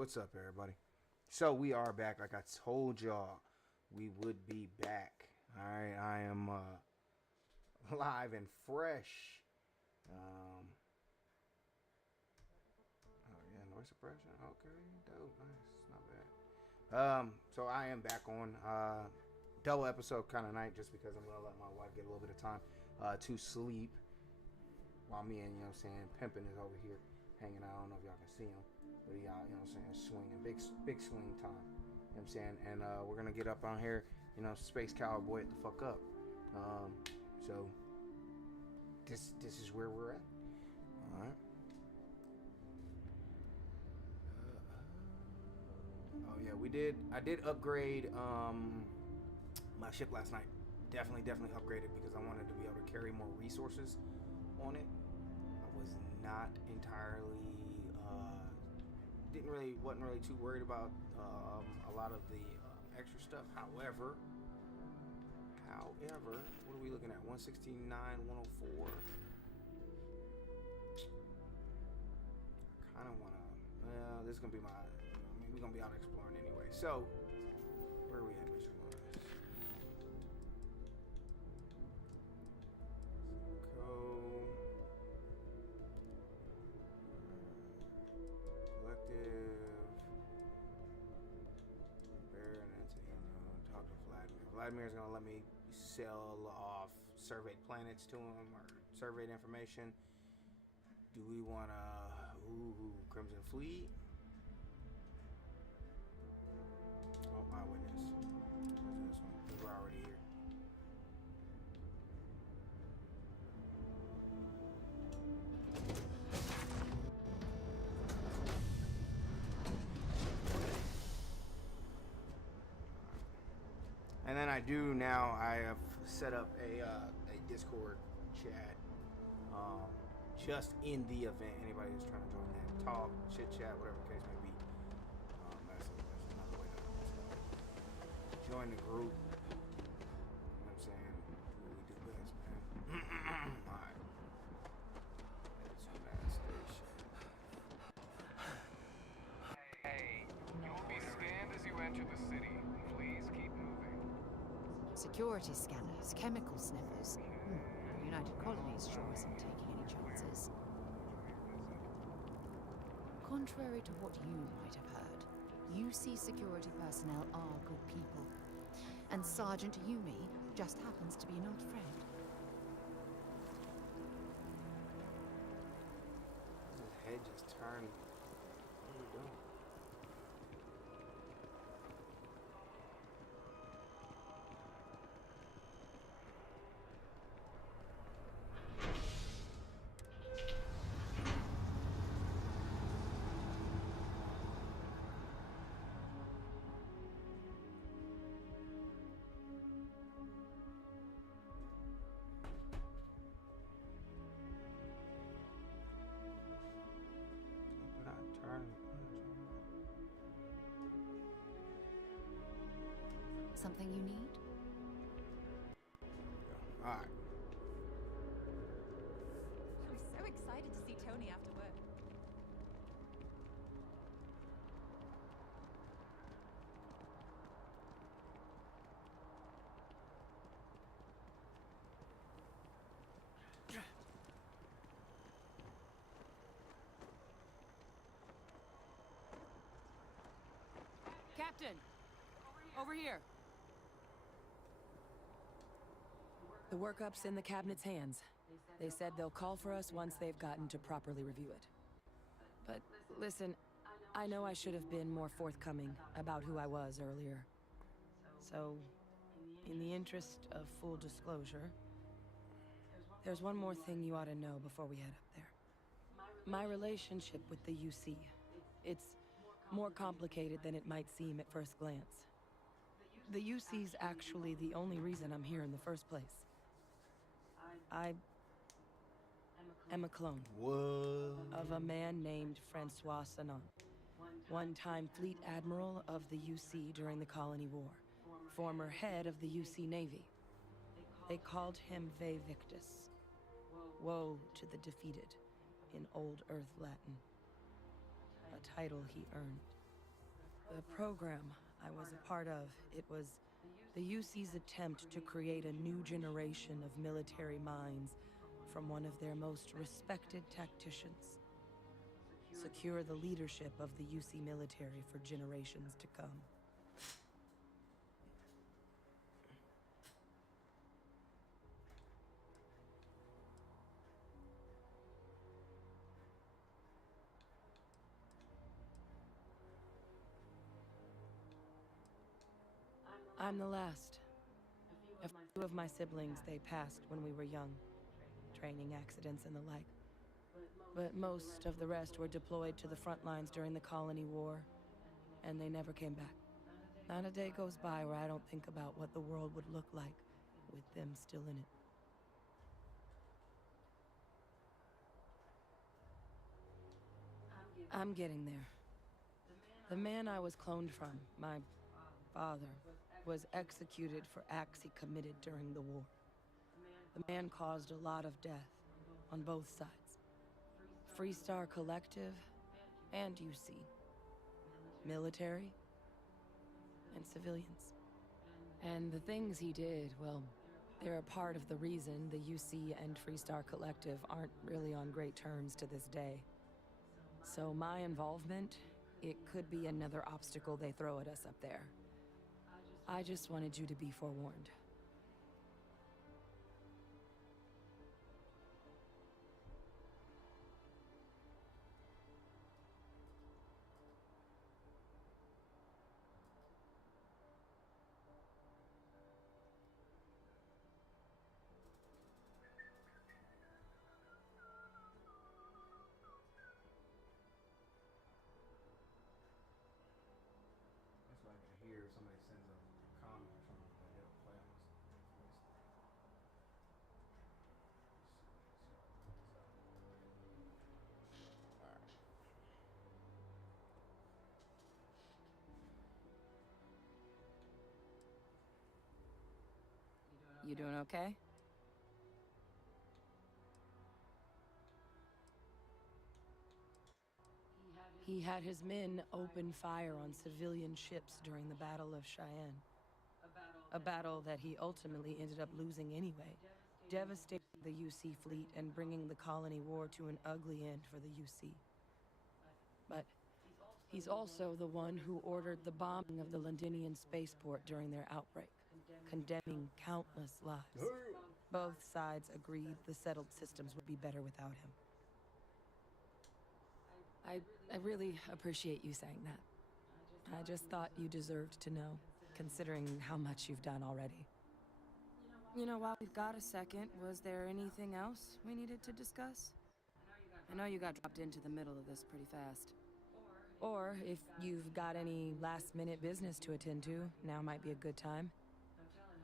What's up, everybody? So we are back. Like I told y'all, we would be back. All right, I am live and fresh. Oh yeah, noise suppression. Okay, dope, nice, not bad. So I am back on double episode kind of night, just because I'm gonna let my wife get a little bit of time to sleep, while me and Pimpin' is over here hanging out. I don't know if y'all can see him, but he out, swinging, big swing time. You know what I'm saying? And we're gonna get up on here, space cowboy it the fuck up. So this is where we're at. All right. Oh yeah, I did upgrade my ship last night. Definitely upgraded because I wanted to be able to carry more resources on it. I was not entirely wasn't really too worried about a lot of the extra stuff. However, what are we looking at? 169, 104. I kind of want to. This is gonna be my. We're gonna be out exploring anyway. So, where are we at, Mr. Lawrence? Collective. Talk to Vladimir. Vladimir's gonna let me sell off surveyed planets to him, or surveyed information. Do we wanna Crimson Fleet? Oh my witness. Let's do this one, because we're already here. And then I have set up a Discord chat, just in the event anybody who's trying to join that, talk, chit chat, whatever the case may be. That's another way to join the group. You know what I'm saying? We do best, man. Alright. It's a mad station. Hey, you will be scanned as you enter the city. Please keep moving. Security scanners, chemical sniffers. The United Colonies sure isn't taking any chances. Contrary to what you might have heard, UC security personnel are good people. And Sergeant Yumi just happens to be an old friend. His head just turned. What are you doing? Something you need? Alright. I'm so excited to see Tony after work. Captain! Over here! The workup's in the cabinet's hands. They said they'll call for us once they've gotten to properly review it. But listen, I know I should have been more forthcoming about who I was earlier. So, in the interest of full disclosure, there's one more thing you ought to know before we head up there. My relationship with the UC. It's more complicated than it might seem at first glance. The UC's actually the only reason I'm here in the first place. I am a clone. What? Of a man named Francois Sanon, one-time fleet admiral of the UC during the Colony War, former head of the UC Navy. They called him Ve Victus, woe to the defeated, in Old Earth Latin, a title he earned. The program I was a part of, it was the UC's attempt to create a new generation of military minds from one of their most respected tacticians. Secure the leadership of the UC military for generations to come. I'm the last. A few of my siblings, they passed when we were young. Training accidents and the like. But most of the rest were deployed to the front lines during the Colony War, and they never came back. Not a day goes by where I don't think about what the world would look like with them still in it. I'm getting there. The man I was cloned from, my father, was executed for acts he committed during the war. The man caused a lot of death on both sides. Freestar Collective and UC. Military and civilians. And the things he did, well, they're a part of the reason the UC and Freestar Collective aren't really on great terms to this day. So my involvement, it could be another obstacle they throw at us up there. I just wanted you to be forewarned. That's why I hear somebody sends a comment or something like that. It'll play on this. Alright. You doing okay? He had his men open fire on civilian ships during the Battle of Cheyenne. A battle that he ultimately ended up losing anyway, devastating the UC fleet and bringing the Colony War to an ugly end for the UC. But he's also the one who ordered the bombing of the Londinian spaceport during their outbreak, condemning countless lives. Both sides agreed the settled systems would be better without him. I really appreciate you saying that. I just thought you deserved to know, considering how much you've done already. You know, while we've got a second, was there anything else we needed to discuss? I know you got dropped into the middle of this pretty fast. Or, if you've got any last-minute business to attend to, now might be a good time.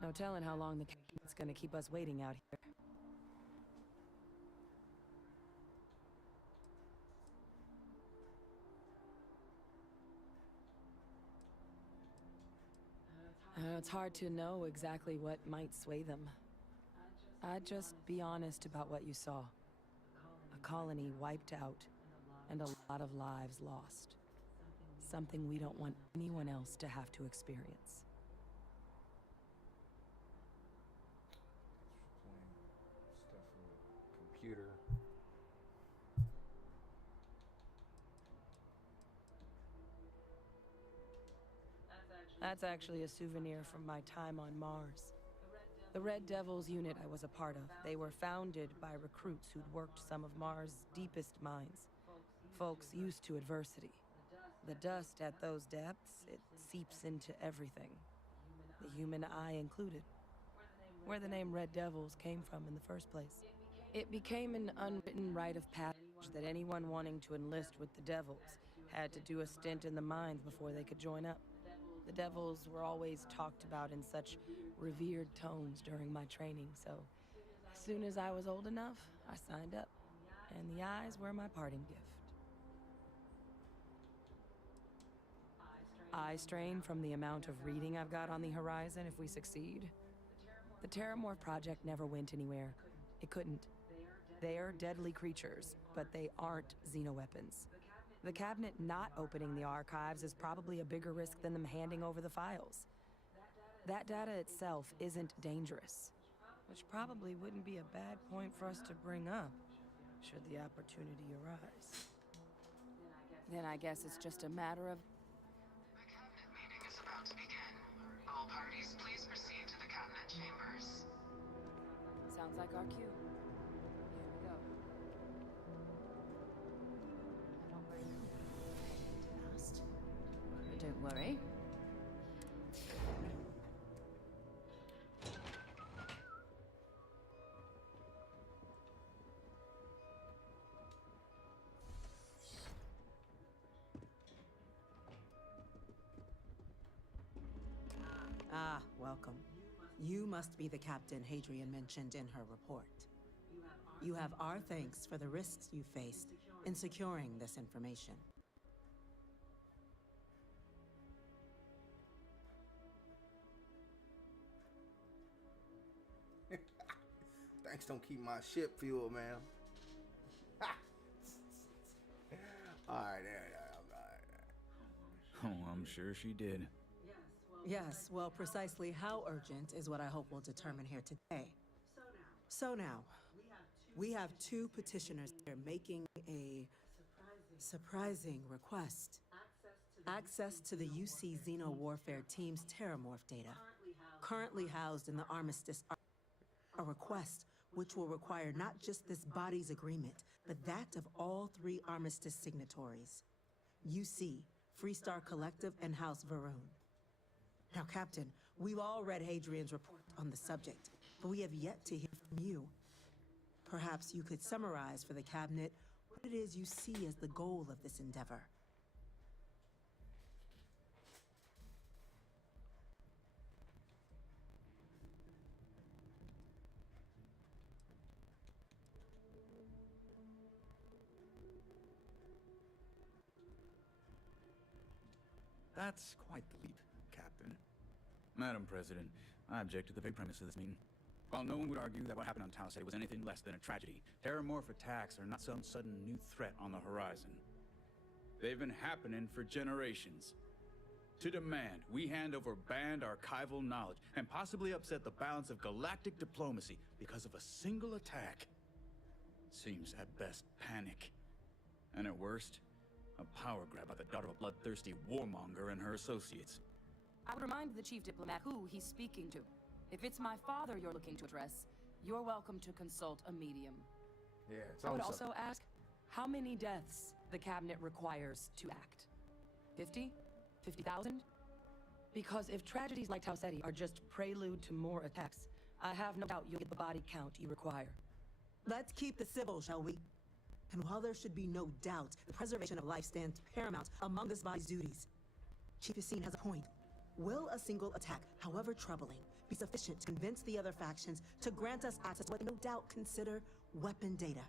No telling how long the cabinet's gonna keep us waiting out here. It's hard to know exactly what might sway them. I'd just be honest about what you saw. A colony wiped out, and a lot of lives lost. Something we don't want anyone else to have to experience. Playing stuff from the computer. That's actually a souvenir from my time on Mars. The Red Devils unit I was a part of, they were founded by recruits who'd worked some of Mars' deepest mines. Folks used to adversity. The dust at those depths, it seeps into everything. The human eye included. Where the name Red Devils came from in the first place. It became an unwritten rite of passage that anyone wanting to enlist with the Devils had to do a stint in the mines before they could join up. The Devils were always talked about in such revered tones during my training, so as soon as I was old enough, I signed up. And the eyes were my parting gift. Eye strain from the amount of reading I've got on the horizon if we succeed. The Terramorph project never went anywhere. It couldn't. They're deadly creatures, but they aren't xenoweapons. The cabinet not opening the archives is probably a bigger risk than them handing over the files. That data itself isn't dangerous, which probably wouldn't be a bad point for us to bring up, should the opportunity arise. Then I guess it's just a matter of... The cabinet meeting is about to begin. All parties, please proceed to the cabinet chambers. Sounds like our cue. Here we go. I don't really know fast. But don't worry. Ah, welcome. You must be the captain Hadrian mentioned in her report. You have our thanks for the risks you faced in securing this information. Thanks don't keep my ship fueled, man. Alright, Oh, I'm sure she did. Yes, well, precisely how urgent is what I hope we'll determine here today. So now, we have two petitioners here making a surprising request. Access to the UC Xeno Warfare Team's Terramorph data, currently housed in the Armistice. A request which will require not just this body's agreement, but that of all three Armistice signatories. UC, Freestar Collective, and House Varun. Now, Captain, we've all read Hadrian's report on the subject, but we have yet to hear from you. Perhaps you could summarize for the Cabinet what it is you see as the goal of this endeavor. That's quite the leap, Captain. Madam President, I object to the very premise of this meeting. While no one would argue that what happened on Tau City was anything less than a tragedy, terramorph attacks are not some sudden new threat on the horizon. They've been happening for generations. To demand we hand over banned archival knowledge and possibly upset the balance of galactic diplomacy because of a single attack seems at best panic. And at worst, a power grab by the daughter of a bloodthirsty warmonger and her associates. I would remind the chief diplomat who he's speaking to. If it's my father you're looking to address, you're welcome to consult a medium. yeah, it's I would almost also ask how many deaths the cabinet requires to act. 50? 50,000? Because if tragedies like Tau Ceti are just prelude to more attacks, I have no doubt you'll get the body count you require. Let's keep the civil, shall we? And while there should be no doubt, the preservation of life stands paramount among this body's duties. Chief Yassine has a point. Will a single attack, however troubling, be sufficient to convince the other factions to grant us access to what they no doubt consider weapon data?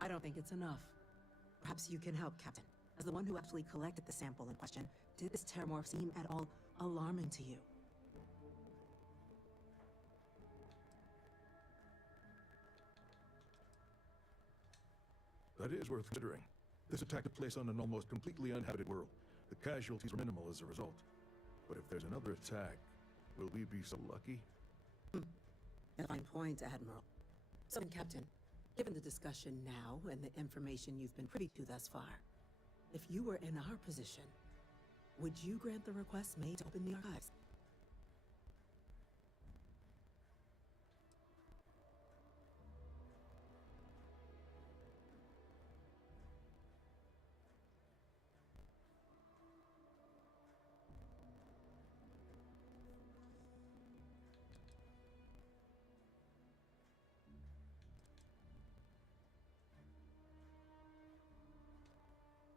I don't think it's enough. Perhaps you can help, Captain. As the one who actually collected the sample in question, did this terramorph seem at all alarming to you? That is worth considering. This attack took place on an almost completely uninhabited world. The casualties were minimal as a result. But if there's another attack, will we be so lucky? A fine point, Admiral. So, Captain, given the discussion now and the information you've been privy to thus far, if you were in our position, would you grant the request made to open the archives?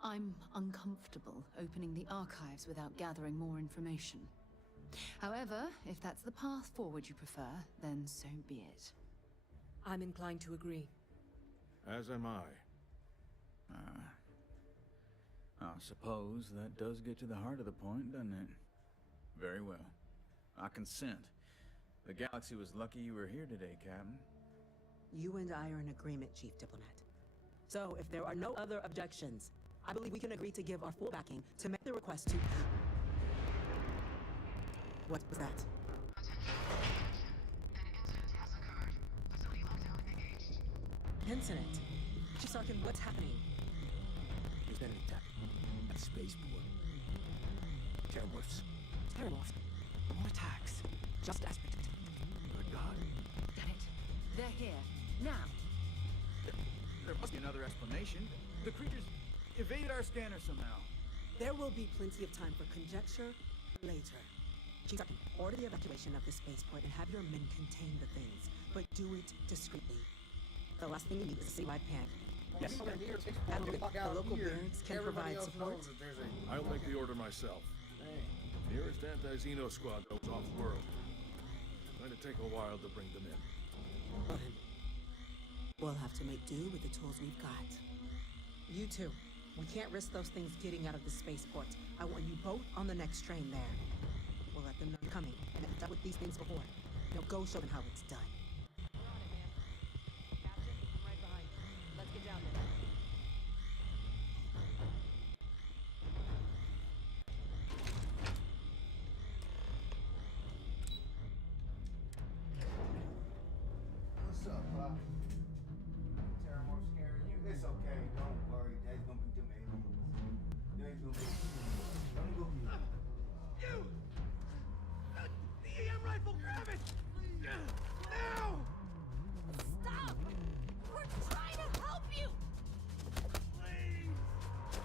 I'm uncomfortable opening the archives without gathering more information. However, if that's the path forward you prefer, then so be it. I'm inclined to agree. As am I. I suppose that does get to the heart of the point, doesn't it? Very well. I consent. The galaxy was lucky you were here today, Captain. You and I are in agreement, Chief Diplomat. So, if there are no other objections, I believe we can agree to give our full backing to make the request to... What was that? An incident has occurred. Facility lockdown engaged. Incident? Chief Sarkin, what's happening? There's been an attack at the spaceport. Terramorphs. Terramorphs. More attacks. Just as predicted. Good God. Damn it. They're here. Now. There must be another explanation. The creatures evaded our scanner somehow. There will be plenty of time for conjecture later. Chief Sarkin, order the evacuation of the spaceport and have your men contain the things, but do it discreetly. The last thing you need is a citywide panic. Yes. The local barracks can provide support. I'll make the order myself. Nearest anti-Xeno squad goes off-world. Going to take a while to bring them in. Well then, we'll have to make do with the tools we've got. You two, we can't risk those things getting out of the spaceport. I want you both on the next train there. We'll let them know you're coming, and have dealt with these things before. Now go show them how it's done. Captain, I'm right behind you. Let's get down there. What's up, Pop? Terramorph scaring you? It's okay. Don't worry. There's gonna be them aliens. There's gonna be. Don't go. You! The EM rifle, grab it! Now! Stop! We're trying to help you! Please!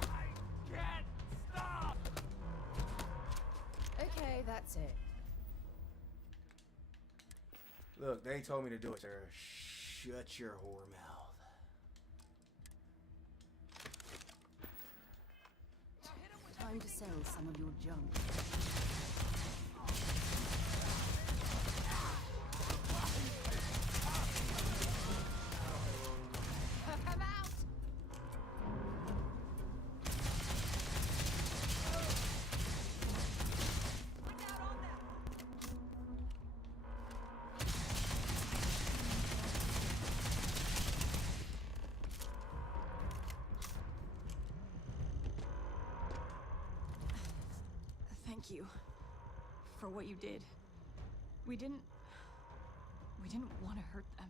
I can't stop! Okay, that's it. Look, they told me to do it, sir. Shut your whore mouth. Time to sell some of your junk. I'm out! Look out on them! Thank you for what you did. We didn't want to hurt them.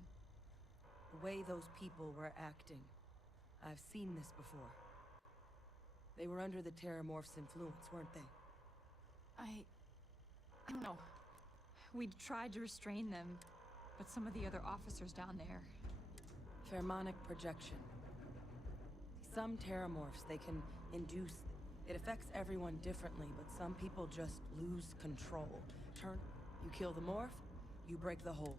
The way those people were acting. I've seen this before. They were under the Terramorph's influence, weren't they? I don't know. We tried to restrain them, but some of the other officers down there... Pheromonic projection. Some Terramorphs, they can induce... It affects everyone differently, but some people just lose control. You kill the morph, you break the hold.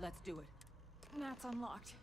Let's do it. That's unlocked.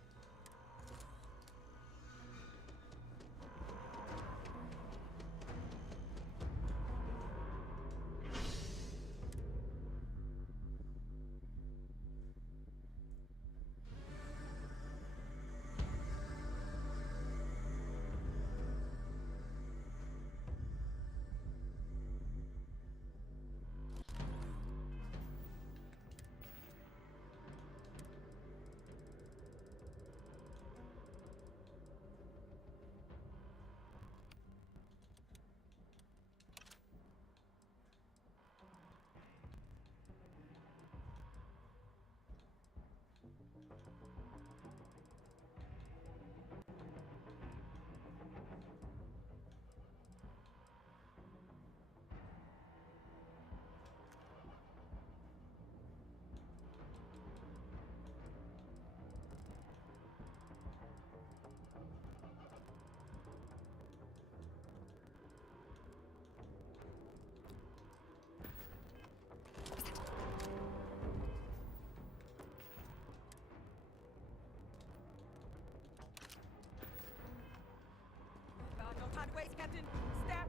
No time to waste, Captain. Snap!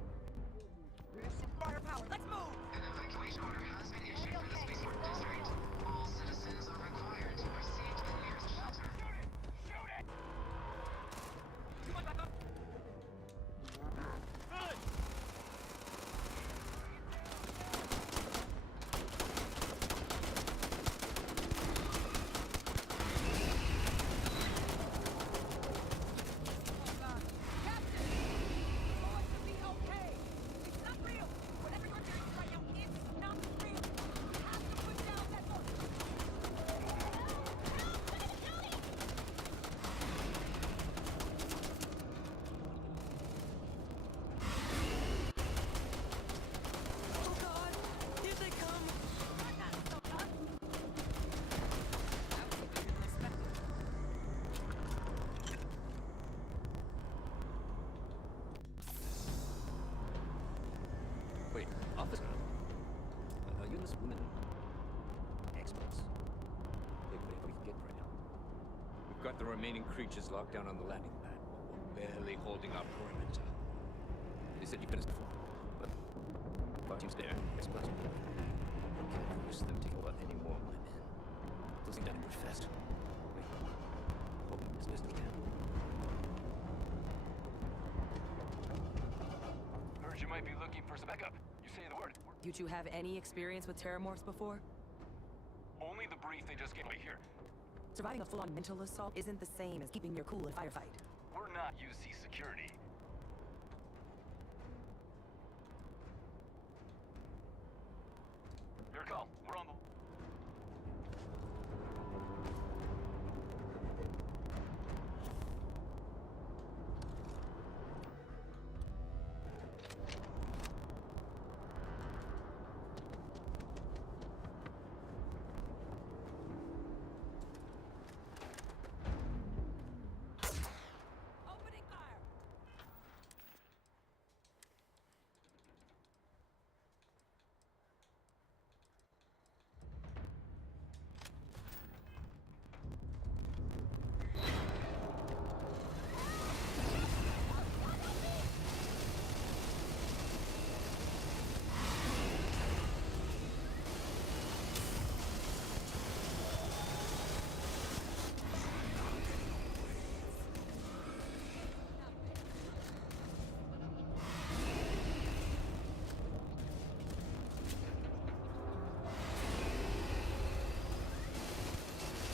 Firepower, let's move! An evacuation order has been issued for the spaceport district. All citizens are required to proceed to the nearest shelter. Shoot it! Come on, back up! Run! Guns, women, experts. Take whatever we can get right now. We've got the remaining creatures locked down on the landing pad. We're barely holding our perimeter. They said you've been us before, but our team's there. It's pleasant. I can't risk them taking out any more of my men. They'll seem down and fast. Wait. Hope as best we can. Heard you might be looking for some backup. You say the word. You two have any experience with terramorphs before? Only the brief they just gave me here. Surviving a full-on mental assault isn't the same as keeping your cool in a firefight. We're not UC security. Your call. We're on the... Opening fire!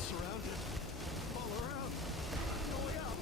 Surrounded. All around. No way out.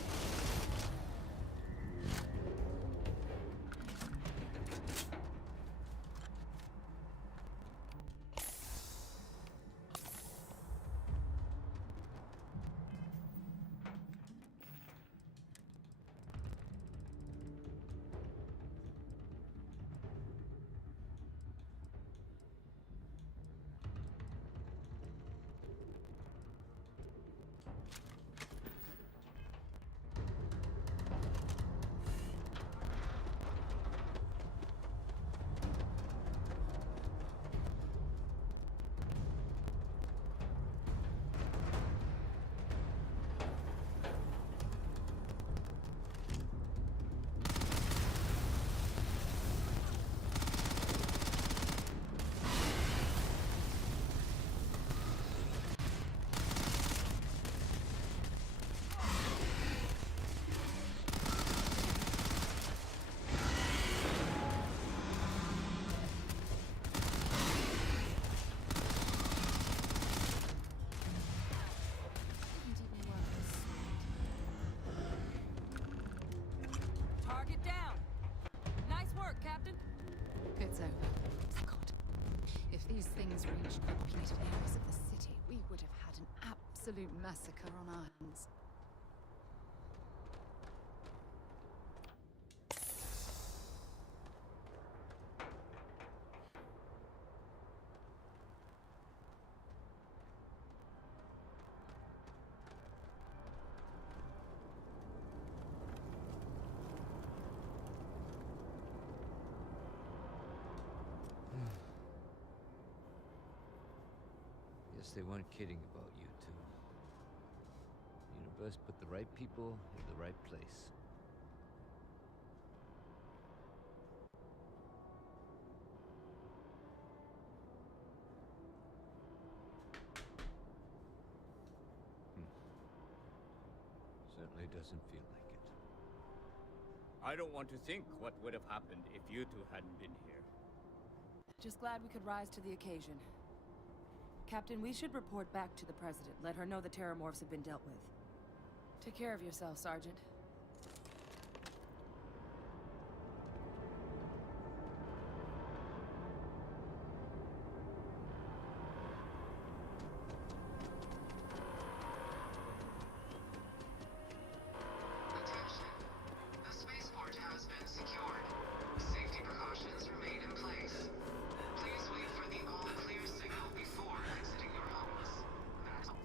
Target down! Nice work, Captain! It's over. God. If these things reached populated areas of the city, we would have had an absolute massacre on our hands. Guess they weren't kidding about you two. Universe put the right people in the right place. Certainly doesn't feel like it. I don't want to think what would have happened if you two hadn't been here. Just glad we could rise to the occasion. Captain, we should report back to the President. Let her know the terramorphs have been dealt with. Take care of yourself, Sergeant. Attention. The spaceport has been secured. Safety precautions remain in place. Please wait for the all-clear signal before exiting your homes. That's all.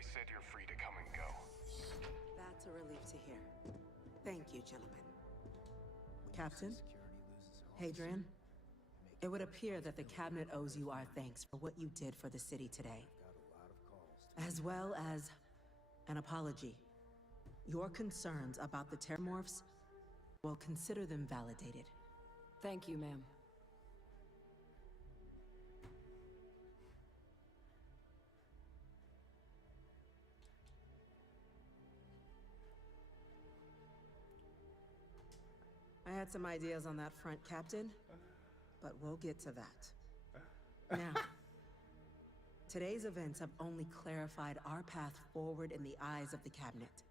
They said you're free to come and go. That's a relief to hear. Thank you, gentlemen. Captain? Hadrian? It would appear that the Cabinet owes you our thanks for what you did for the city today. As well as an apology. Your concerns about the Terramorphs, well, consider them validated. Thank you, ma'am. I had some ideas on that front, Captain, but we'll get to that. Now, today's events have only clarified our path forward in the eyes of the Cabinet.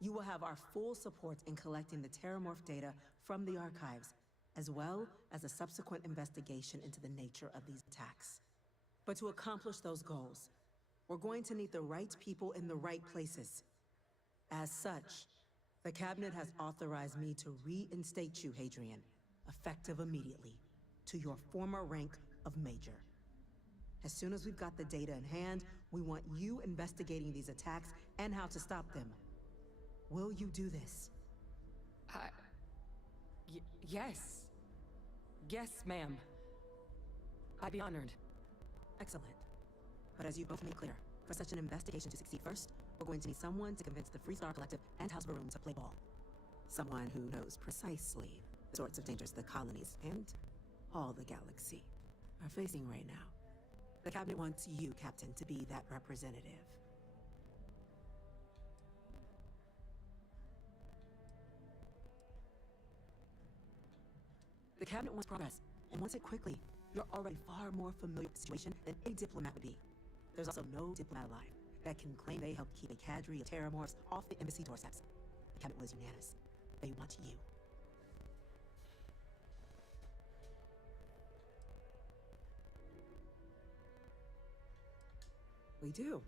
You will have our full support in collecting the Terramorph data from the archives, as well as a subsequent investigation into the nature of these attacks. But to accomplish those goals, we're going to need the right people in the right places. As such, the Cabinet has authorized me to reinstate you, Hadrian, effective immediately, to your former rank of Major. As soon as we've got the data in hand, we want you investigating these attacks and how to stop them. Will you do this? Yes. Yes, ma'am. I'd be honored. Excellent. But as you both made clear, for such an investigation to succeed first, we're going to need someone to convince the Freestar Collective and House Varun to play ball. Someone who knows precisely the sorts of dangers the colonies and all the galaxy are facing right now. The Cabinet wants you, Captain, to be that representative. The Cabinet wants progress, and wants it quickly. You're already far more familiar with the situation than any diplomat would be. There's also no diplomat alive that can claim they helped keep a cadre of Terramorphs off the embassy doorsteps. The Cabinet was unanimous. They want you. We do.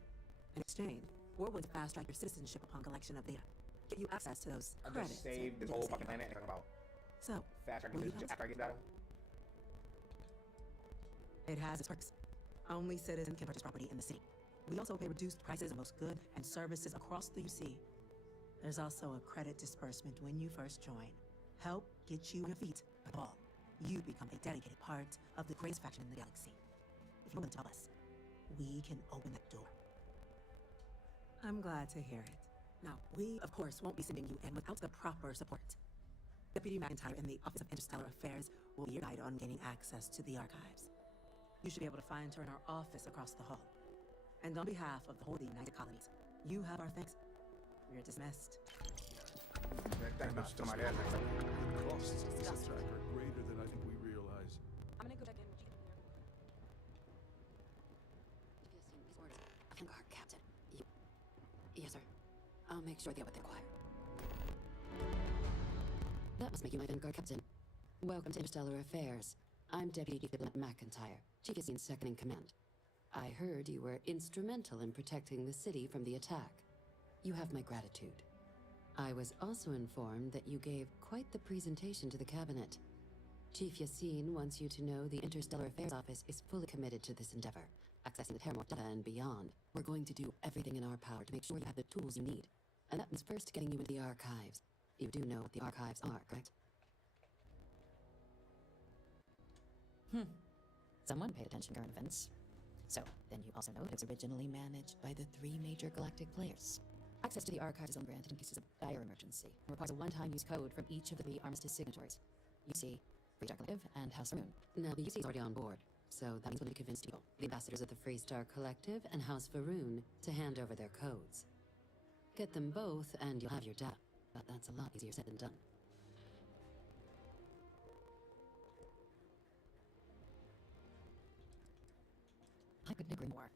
In exchange, we're willing to fast-track your citizenship upon collection of data. Get you access to those I credits. just saved this whole fucking planet and talking about So, fast-tracking will you this help? after I get data. It has its perks. Only citizens can purchase property in the city. We also pay reduced prices on most goods and services across the UC. There's also a credit disbursement when you first join. Help get you on your feet. Above all, you become a dedicated part of the greatest faction in the galaxy. If you're willing to help us, we can open that door. I'm glad to hear it. Now, we, of course, won't be sending you in without the proper support. Deputy McIntyre in the Office of Interstellar Affairs will be your guide on gaining access to the archives. You should be able to find her in our office across the hall. And on behalf of the whole of the United Colonies, you have our thanks. You're dismissed. And it's just the costs of this attack are greater than I think we realize. I'm gonna go check in. Vanguard, Captain. Yes, sir. I'll make sure they get what they require. That must make you my Vanguard Captain. Welcome to Interstellar Affairs. I'm Deputy Chief Diplomat McIntyre, Chief Yassine's second in command. I heard you were instrumental in protecting the city from the attack. You have my gratitude. I was also informed that you gave quite the presentation to the Cabinet. Chief Yassine wants you to know the Interstellar Affairs Office is fully committed to this endeavor, accessing the Terramorph data and beyond. We're going to do everything in our power to make sure you have the tools you need. And that means first getting you into the archives. You do know what the archives are, correct? Someone paid attention to current events. So, then you also know it was originally managed by the 3 major galactic players. Access to the archives is only granted in cases of dire emergency, and requires a one-time use code from each of the 3 armistice signatories. UC, Freestar Collective, and House Varun. Now, the UC is already on board, so that means we'll need to convince people, the ambassadors of the Freestar Collective and House Varun, to hand over their codes. Get them both, and you'll have your data. But that's a lot easier said than done. I couldn't agree more.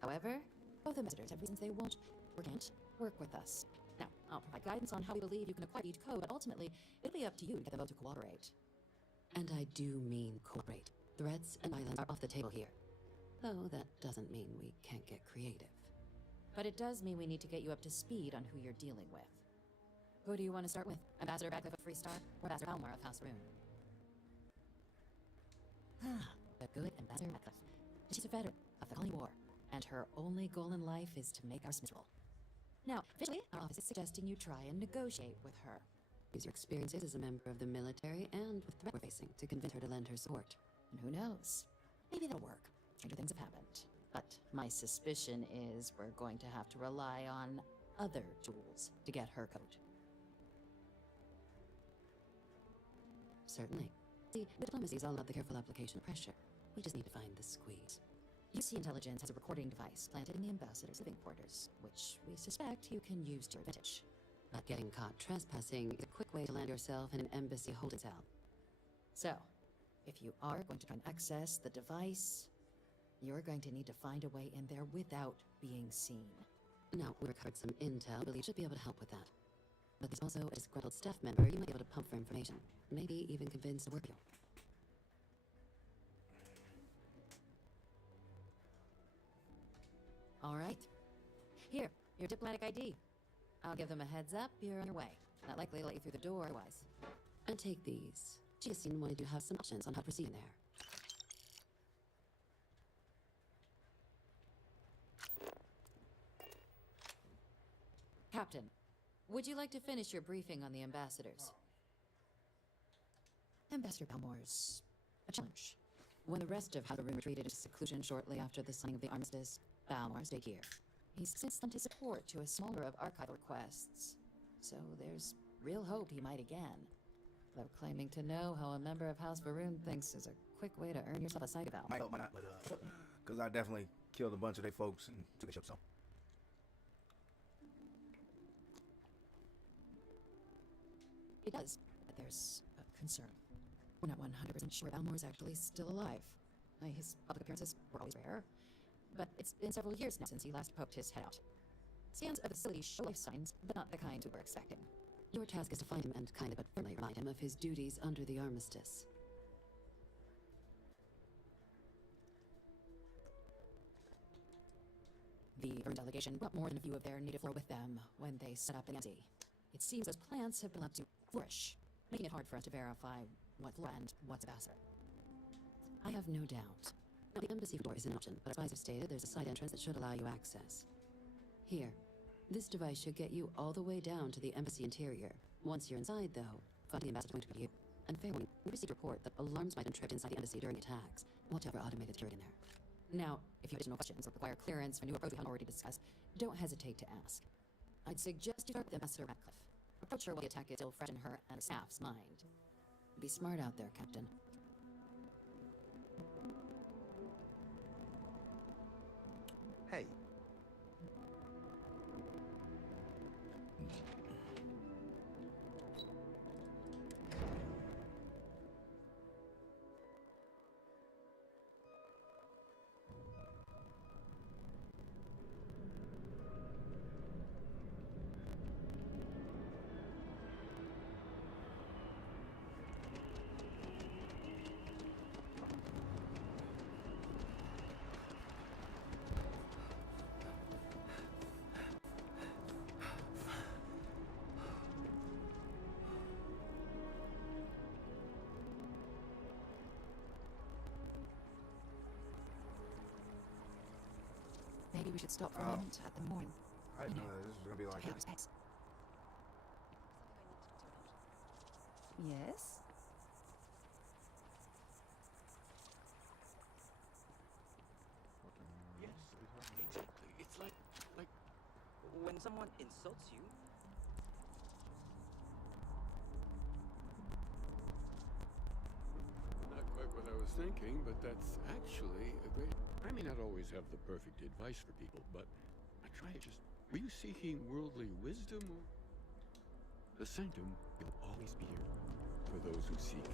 However, both ambassadors have reasons they won't or can't work with us. Now, I'll provide guidance on how we believe you can acquire each code, but ultimately, it'll be up to you to get them both to cooperate. And I do mean cooperate. Threats and violence are off the table here. Though that doesn't mean we can't get creative. But it does mean we need to get you up to speed on who you're dealing with. Who do you want to start with? Ambassador Radcliffe of Freestar, or Ambassador Palmer of House Varun? The good Ambassador Radcliffe. She's a veteran of the Colony War. and her only goal in life is to make us miserable. Now, officially, our office is suggesting you try and negotiate with her. Use your experiences as a member of the military and with the threat we're facing to convince her to lend her support. And who knows? Maybe that'll work. Stranger things have happened. But my suspicion is we're going to have to rely on other tools to get her code. Certainly. See, diplomacy is all about the careful application of pressure. We just need to find the squeeze. UC Intelligence has a recording device planted in the ambassador's living quarters, which we suspect you can use to your advantage. But getting caught trespassing is a quick way to land yourself in an embassy holding cell. So, if you are going to try and access the device, you're going to need to find a way in there without being seen. Now, we recovered some intel, believe should be able to help with that. But there's also a disgruntled staff member you might be able to pump for information. Maybe even convince to work with you. All right. Here, your diplomatic ID. I'll give them a heads up, you're on your way. Not likely to let you through the door otherwise. And take these. Giacine wanted you to have some options on how to proceed in there. Captain, would you like to finish your briefing on the ambassadors? Ambassador Balmore's a challenge. When the rest of House of Room retreated into seclusion shortly after the signing of the armistice, Balmore stayed here. He's since lent his support to a small number of archival requests, so there's real hope he might again. Though claiming to know how a member of House Varun thinks is a quick way to earn yourself a side eval. Might help, might not, but because I definitely killed a bunch of their folks and took the ship, so. It does, but there's a concern. We're not 100% sure Balmore's actually still alive. His public appearances were always rare, but it's been several years now since he last poked his head out. Scans of the facility show life signs, but not the kind we were expecting. Your task is to find him and kindly but firmly remind him of his duties under the armistice. The Varun delegation brought more than a few of their native flora with them when they set up the embassy. It seems those plants have been allowed to flourish, making it hard for us to verify what's flora and what's ambassador. I have no doubt. Now, the embassy door is an option, but as spies have stated, there's a side entrance that should allow you access. Here. This device should get you all the way down to the embassy interior. Once you're inside, though, find the ambassador going to be you. And fair warning, we received a report that alarms might have been tripped inside the embassy during attacks. Watch out for automated security in there. Now, if you have additional questions or require clearance for new approach we haven't already discussed, don't hesitate to ask. I'd suggest you start with Ambassador Ratcliffe. Approach her while the attack is still fresh in her and her staff's mind. Be smart out there, Captain. Hey. Maybe we should stop for a moment at the morning. I didn't know this was gonna be like Pay that. respects. Yes? Yes, exactly. It's like when someone insults you. Not quite what I was thinking, but that's actually a great... I may not always have the perfect advice for people, but I try to just... Were you seeking worldly wisdom, or... The sanctum will always be here for those who seek it.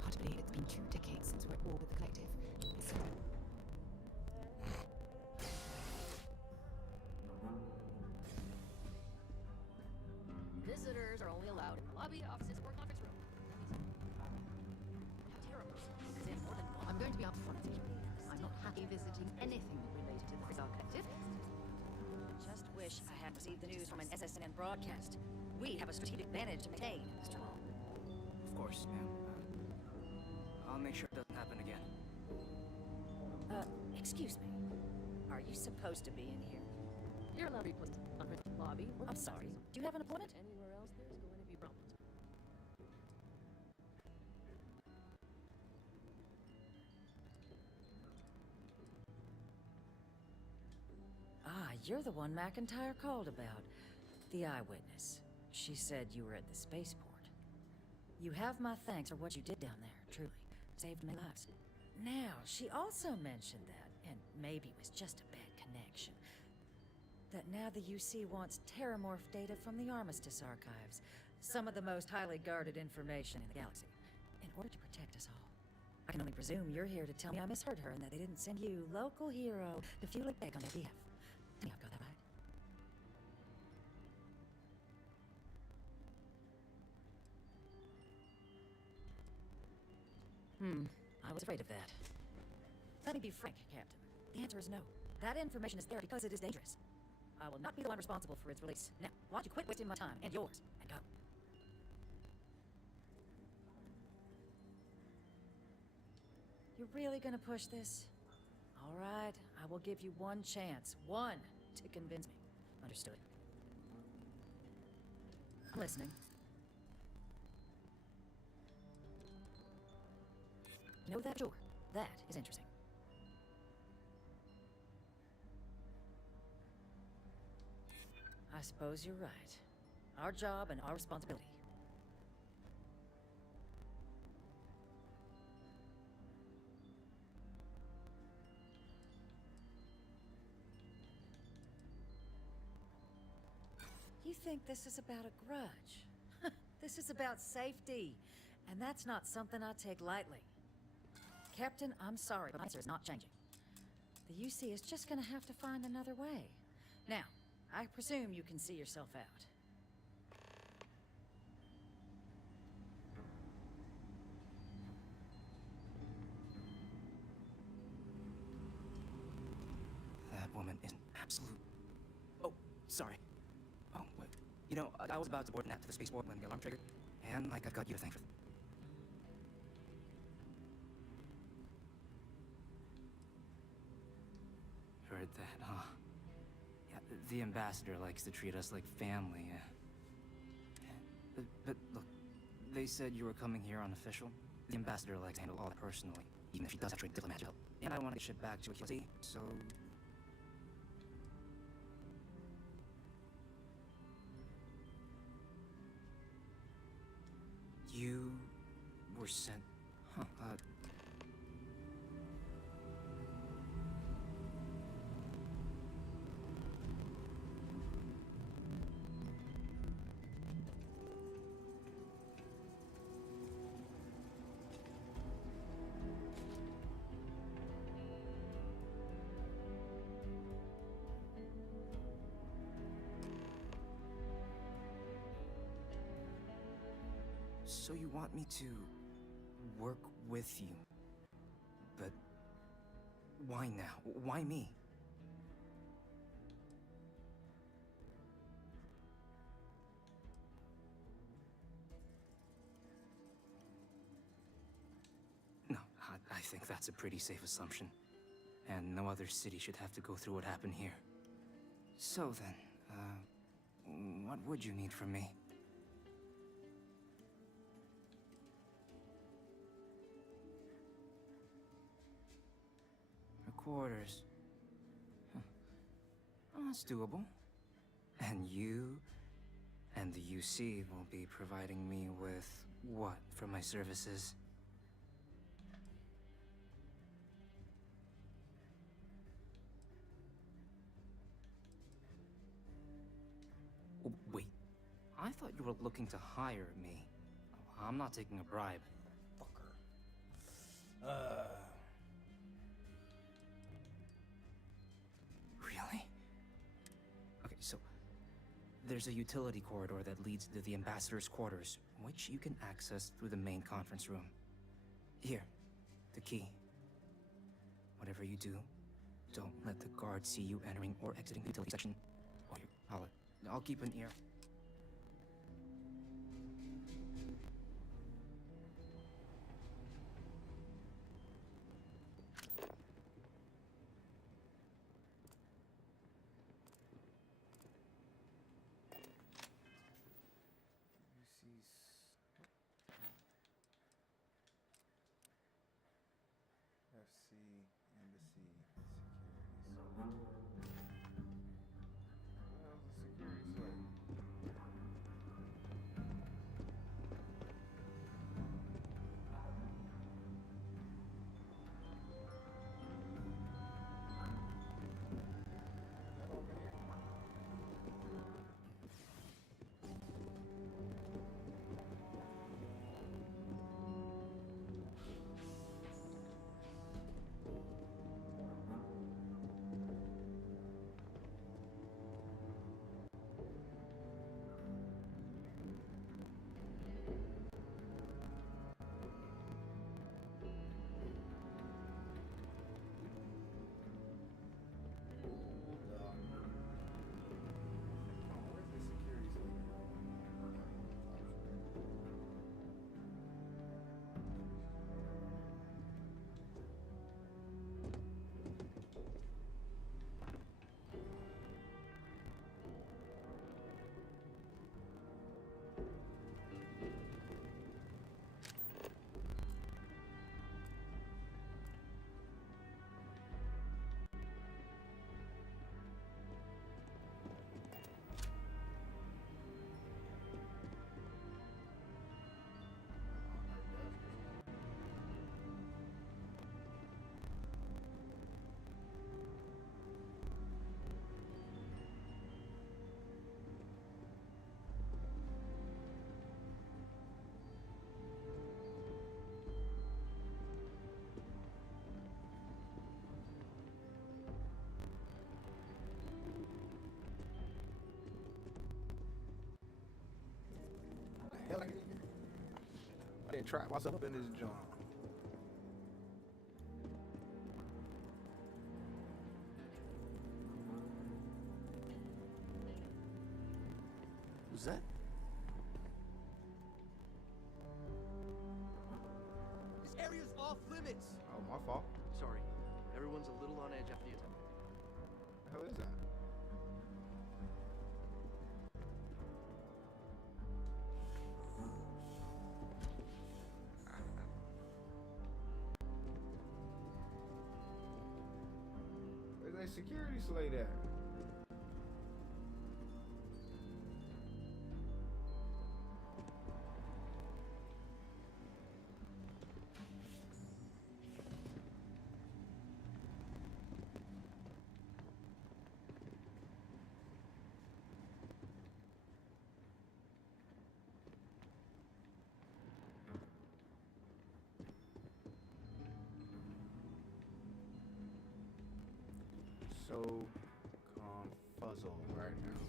Hard to believe it's been 2 decades since we're at war with the Collective. Visitors are only allowed in the lobby, offices, or conference room. I'm going to be upfront. I'm not happy visiting anything related to the Bizarre Collective. Just wish I had received the news from an SSN broadcast. We have a strategic advantage to maintain, Mr. Wall. Of course, ma'am. I'll make sure it doesn't happen again. Excuse me. Are you supposed to be in here? You're allowed to be put on the lobby. I'm sorry. Do you have an appointment? Anywhere else, there's going to be problems. Ah, you're the one McIntyre called about. The eyewitness. She said you were at the spaceport. You have my thanks for what you did down there, truly. Saved many lives. Now, she also mentioned that, and maybe it was just a bad connection, that now the UC wants terramorph data from the Armistice archives, some of the most highly guarded information in the galaxy, in order to protect us all. I can only presume you're here to tell me I misheard her and that they didn't send you, local hero, to fuel it back on their behalf. Tell me I've got that right. I was afraid of that. Let me be frank, Captain. The answer is no. That information is there because it is dangerous. I will not be the one responsible for its release. Now, why don't you quit wasting my time and yours, and go? You're really gonna push this? All right, I will give you one chance. One, to convince me. Understood. I'm listening. Know that? Sure. That is interesting. I suppose you're right. Our job and our responsibility. You think this is about a grudge? This is about safety, and that's not something I take lightly. Captain, I'm sorry, but my answer is not changing. The UC is just gonna have to find another way. Now, I presume you can see yourself out. That woman is an absolute... Oh, sorry. Oh, wait. You know, I was about to board an app to the spaceport when the alarm triggered, and, like, I've got you to thank for... Heard that, huh? Yeah, the ambassador likes to treat us like family, But look, they said you were coming here unofficial. The ambassador likes to handle all that personally, even if she does have to trade diplomatic help. And I want to get shit back to a QC, so... You were sent... Huh, So you want me to work with you? But why now? Why me? No, I think that's a pretty safe assumption. And no other city should have to go through what happened here. So then, what would you need from me? Quarters. Huh. Oh, that's doable. And you and the UC will be providing me with what for my services? Oh, wait. I thought you were looking to hire me. I'm not taking a bribe. Fucker. Really? Okay, so there's a utility corridor that leads to the ambassador's quarters, which you can access through the main conference room. Here, the key. Whatever you do, don't let the guards see you entering or exiting the utility section. Or I'll keep an ear. can't trap myself in this joint. Who's that? This area's off limits! Oh, my fault. Sorry. Everyone's a little on edge after the attack. What the hell is that? Where's that security slate at? So confuzzled right now.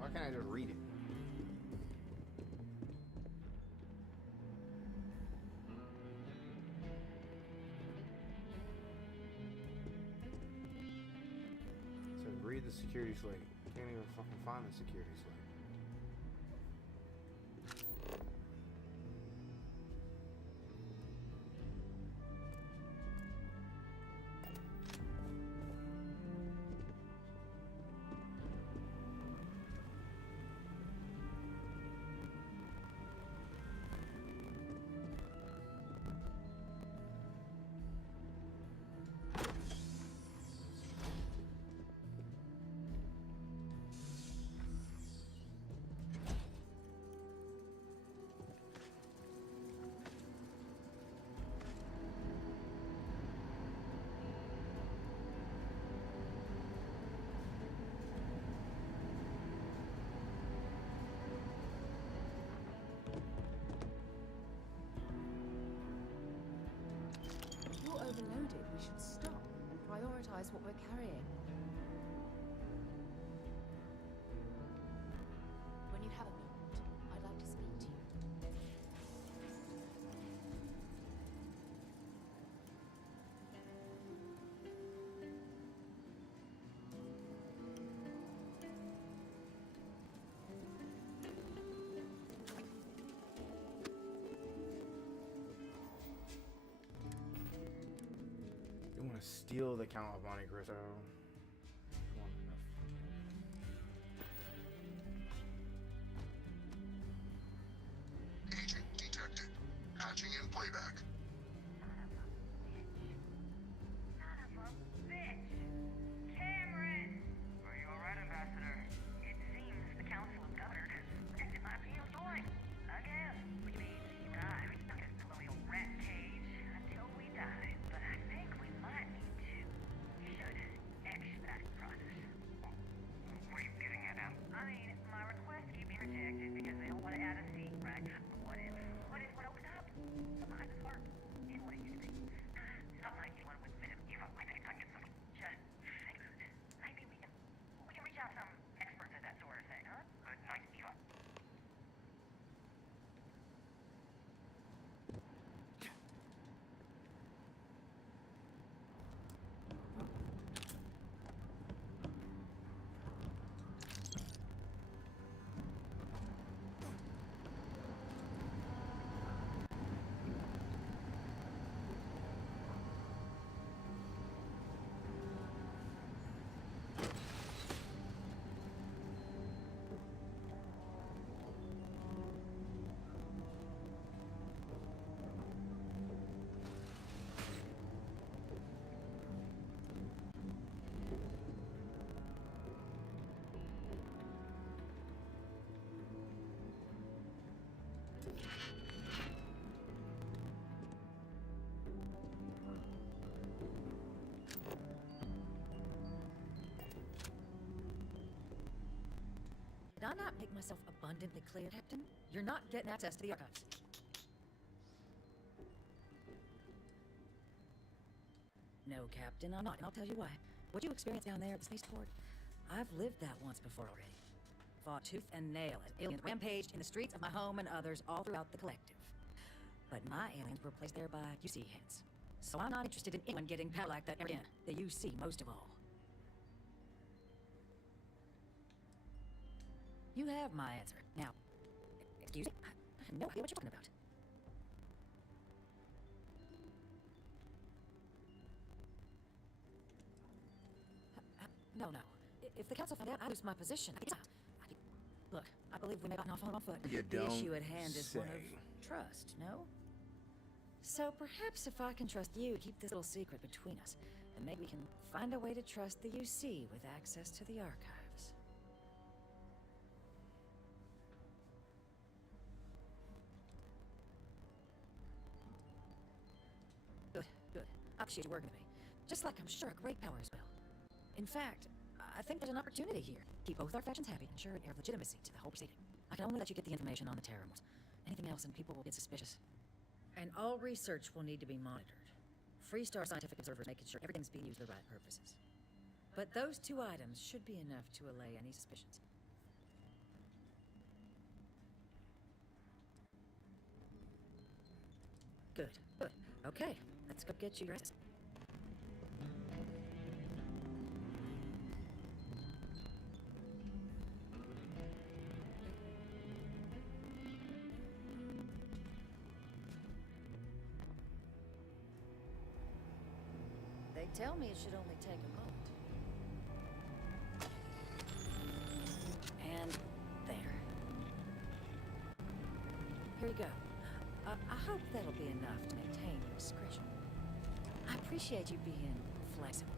Why can't I just read it? It says read the security slate. Can't even fucking find the security slate. You're overloaded. We should stop and prioritize what we're carrying. When you have a moment, I'd like to speak to you. You want to steal the Count of Monte Cristo? Agent detected. Patching in playback. Cameron! Are you alright, Ambassador? It seems the Council of Governors has rejected my appeal to join. Again. Which means you and I are stuck in a colonial rat cage until we die. But I think we might need to. Should expedite the process. What are you getting at now? I mean, my request keep being rejected because they don't want to add a seat, right? What if one opened up? Behind the park. In what it used to be. Something like anyone would fit him. I think I can get something. Just maybe we can reach out to some experts at that sort of thing, huh? Good night, Eva. Did I not make myself abundantly clear, Captain? You're not getting access to the archives. No, Captain, I'm not, and I'll tell you why. What you experienced down there at the spaceport, I've lived that once before already. Fought tooth and nail as aliens rampaged in the streets of my home and others all throughout the collective. But my aliens were placed there by UC heads. So I'm not interested in anyone getting power like that ever again. The UC most of all. You have my answer. Now, excuse me, I have no idea what you're talking about. No. If the council found out, I'd lose my position. Look, I believe we may have gotten off on the wrong foot. You The don't issue at hand is one say. of trust, no? So perhaps if I can trust you to keep this little secret between us, then maybe we can find a way to trust the UC with access to the archives. Good. I appreciate you working with me. Just like I'm sure a great power as well. In fact, I think there's an opportunity here. Keep both our factions happy, ensure an air of legitimacy to the whole proceeding. I can only let you get the information on the terror rumors. Anything else and people will get suspicious. And all research will need to be monitored. Freestar scientific observers making sure everything's being used for the right purposes. But those two items should be enough to allay any suspicions. Good. Okay, let's go get you dressed. They tell me it should only take a moment. And there. Here you go. I hope that'll be enough to maintain your discretion. I appreciate you being flexible.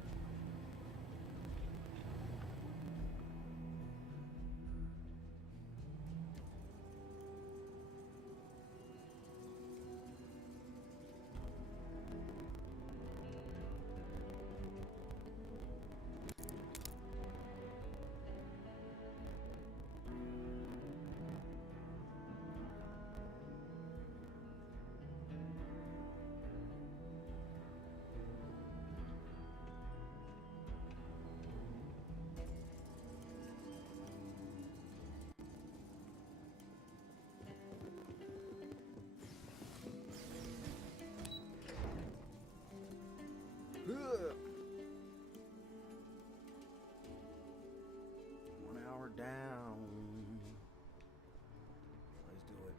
Ugh. 1 hour down. Let's do it.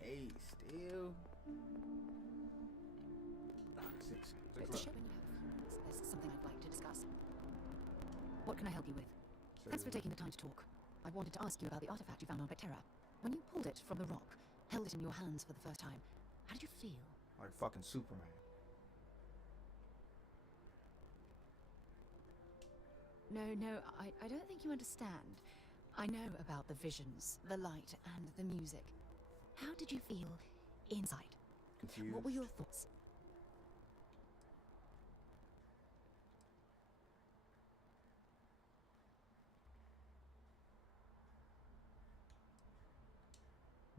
Hey, still. Six It's o'clock. when you have a few minutes, there's something I'd like to discuss. What can I help you with? Thanks for taking the time to talk. I wanted to ask you about the artifact you found on Terra. When you pulled it from the rock, held it in your hands for the first time, how did you feel? Like fucking Superman. No, I don't think you understand. I know about the visions, the light, and the music. How did you feel inside? Confused. What were your thoughts?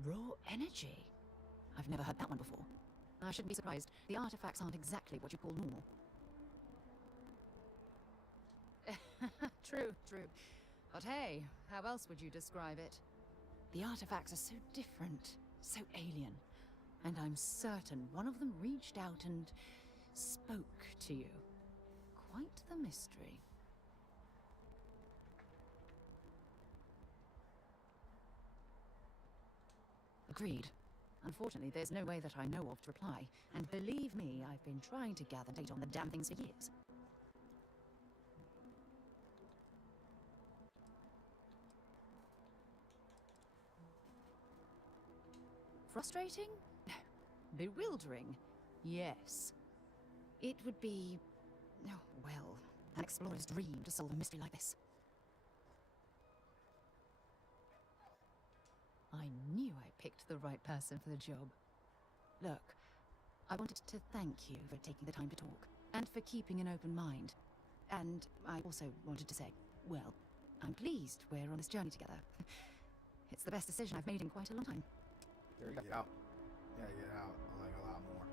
Raw energy? I've never heard that one before. I shouldn't be surprised. The artifacts aren't exactly what you call normal. True. But hey, how else would you describe it? The artifacts are so different, so alien. And I'm certain one of them reached out and spoke to you. Quite the mystery. Agreed. Unfortunately, there's no way that I know of to reply. And believe me, I've been trying to gather data on the damn things for years. Frustrating? No. Bewildering? Yes. It would be... oh, well, an explorer's dream to solve a mystery like this. I knew I picked the right person for the job. Look, I wanted to thank you for taking the time to talk, and for keeping an open mind. And I also wanted to say, well, I'm pleased we're on this journey together. It's the best decision I've made in quite a long time. There you go. Get out. Yeah, get out. Like a lot more.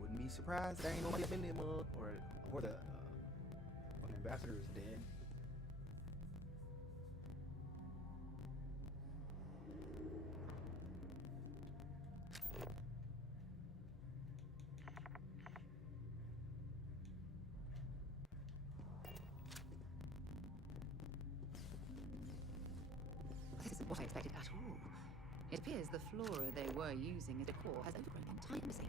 Wouldn't be surprised there ain't nobody up in there, mug, or the fucking ambassador is dead. This isn't what I expected at all. It appears the flora they were using as decor has overgrown the entire embassy.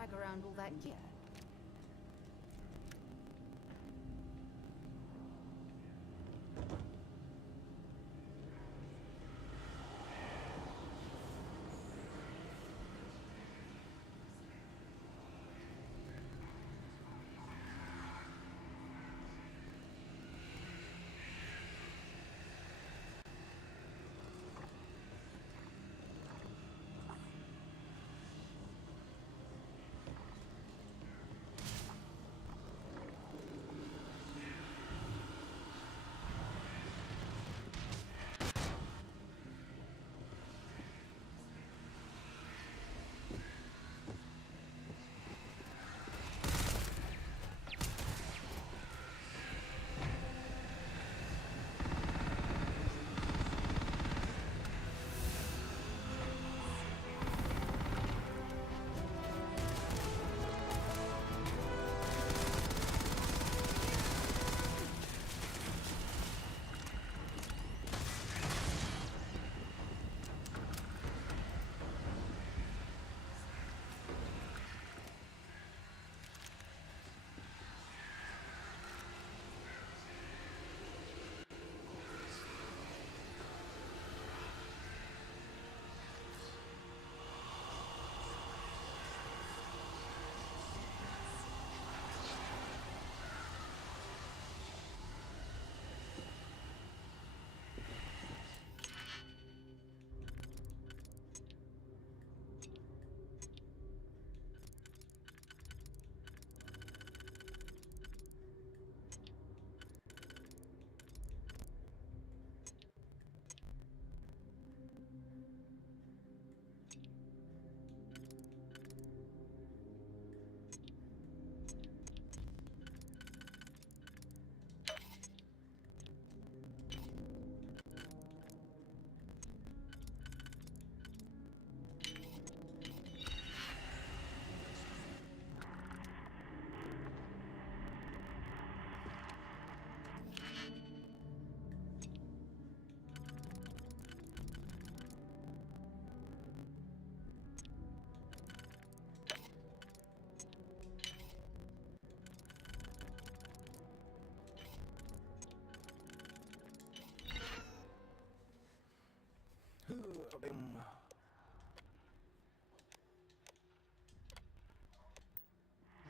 drag around all that gear?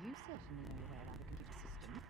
You certainly know your way around the computer system.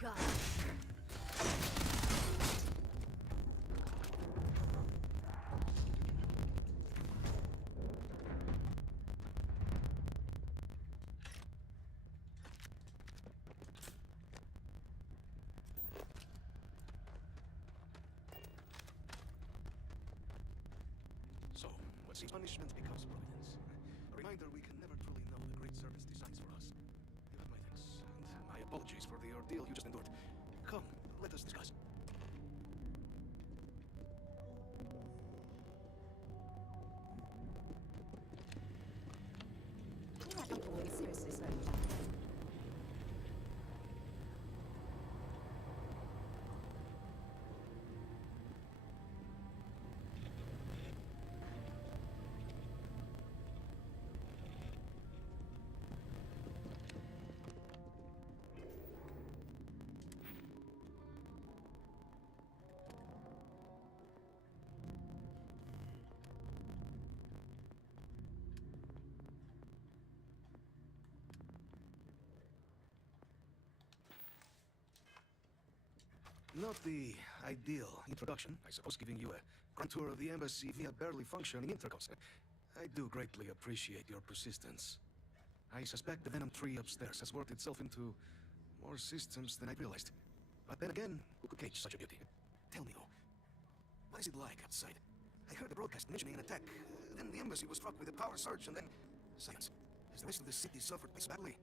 God. So, what seems punishment becomes providence. A reminder we can never truly know the great service designs for us. You have my thanks, and my apologies for the ordeal you just endured. Come, let us discuss. You're not going to be seriously slowing down. Not the ideal introduction, I suppose, giving you a grand tour of the embassy via barely functioning intercoms. I do greatly appreciate your persistence. I suspect the Venom tree upstairs has worked itself into more systems than I realized. But then again, who could cage such a beauty? Tell me, though, what is it like outside? I heard the broadcast mentioning an attack. Then the embassy was struck with a power surge, and then silence. Has the rest of the city suffered this badly?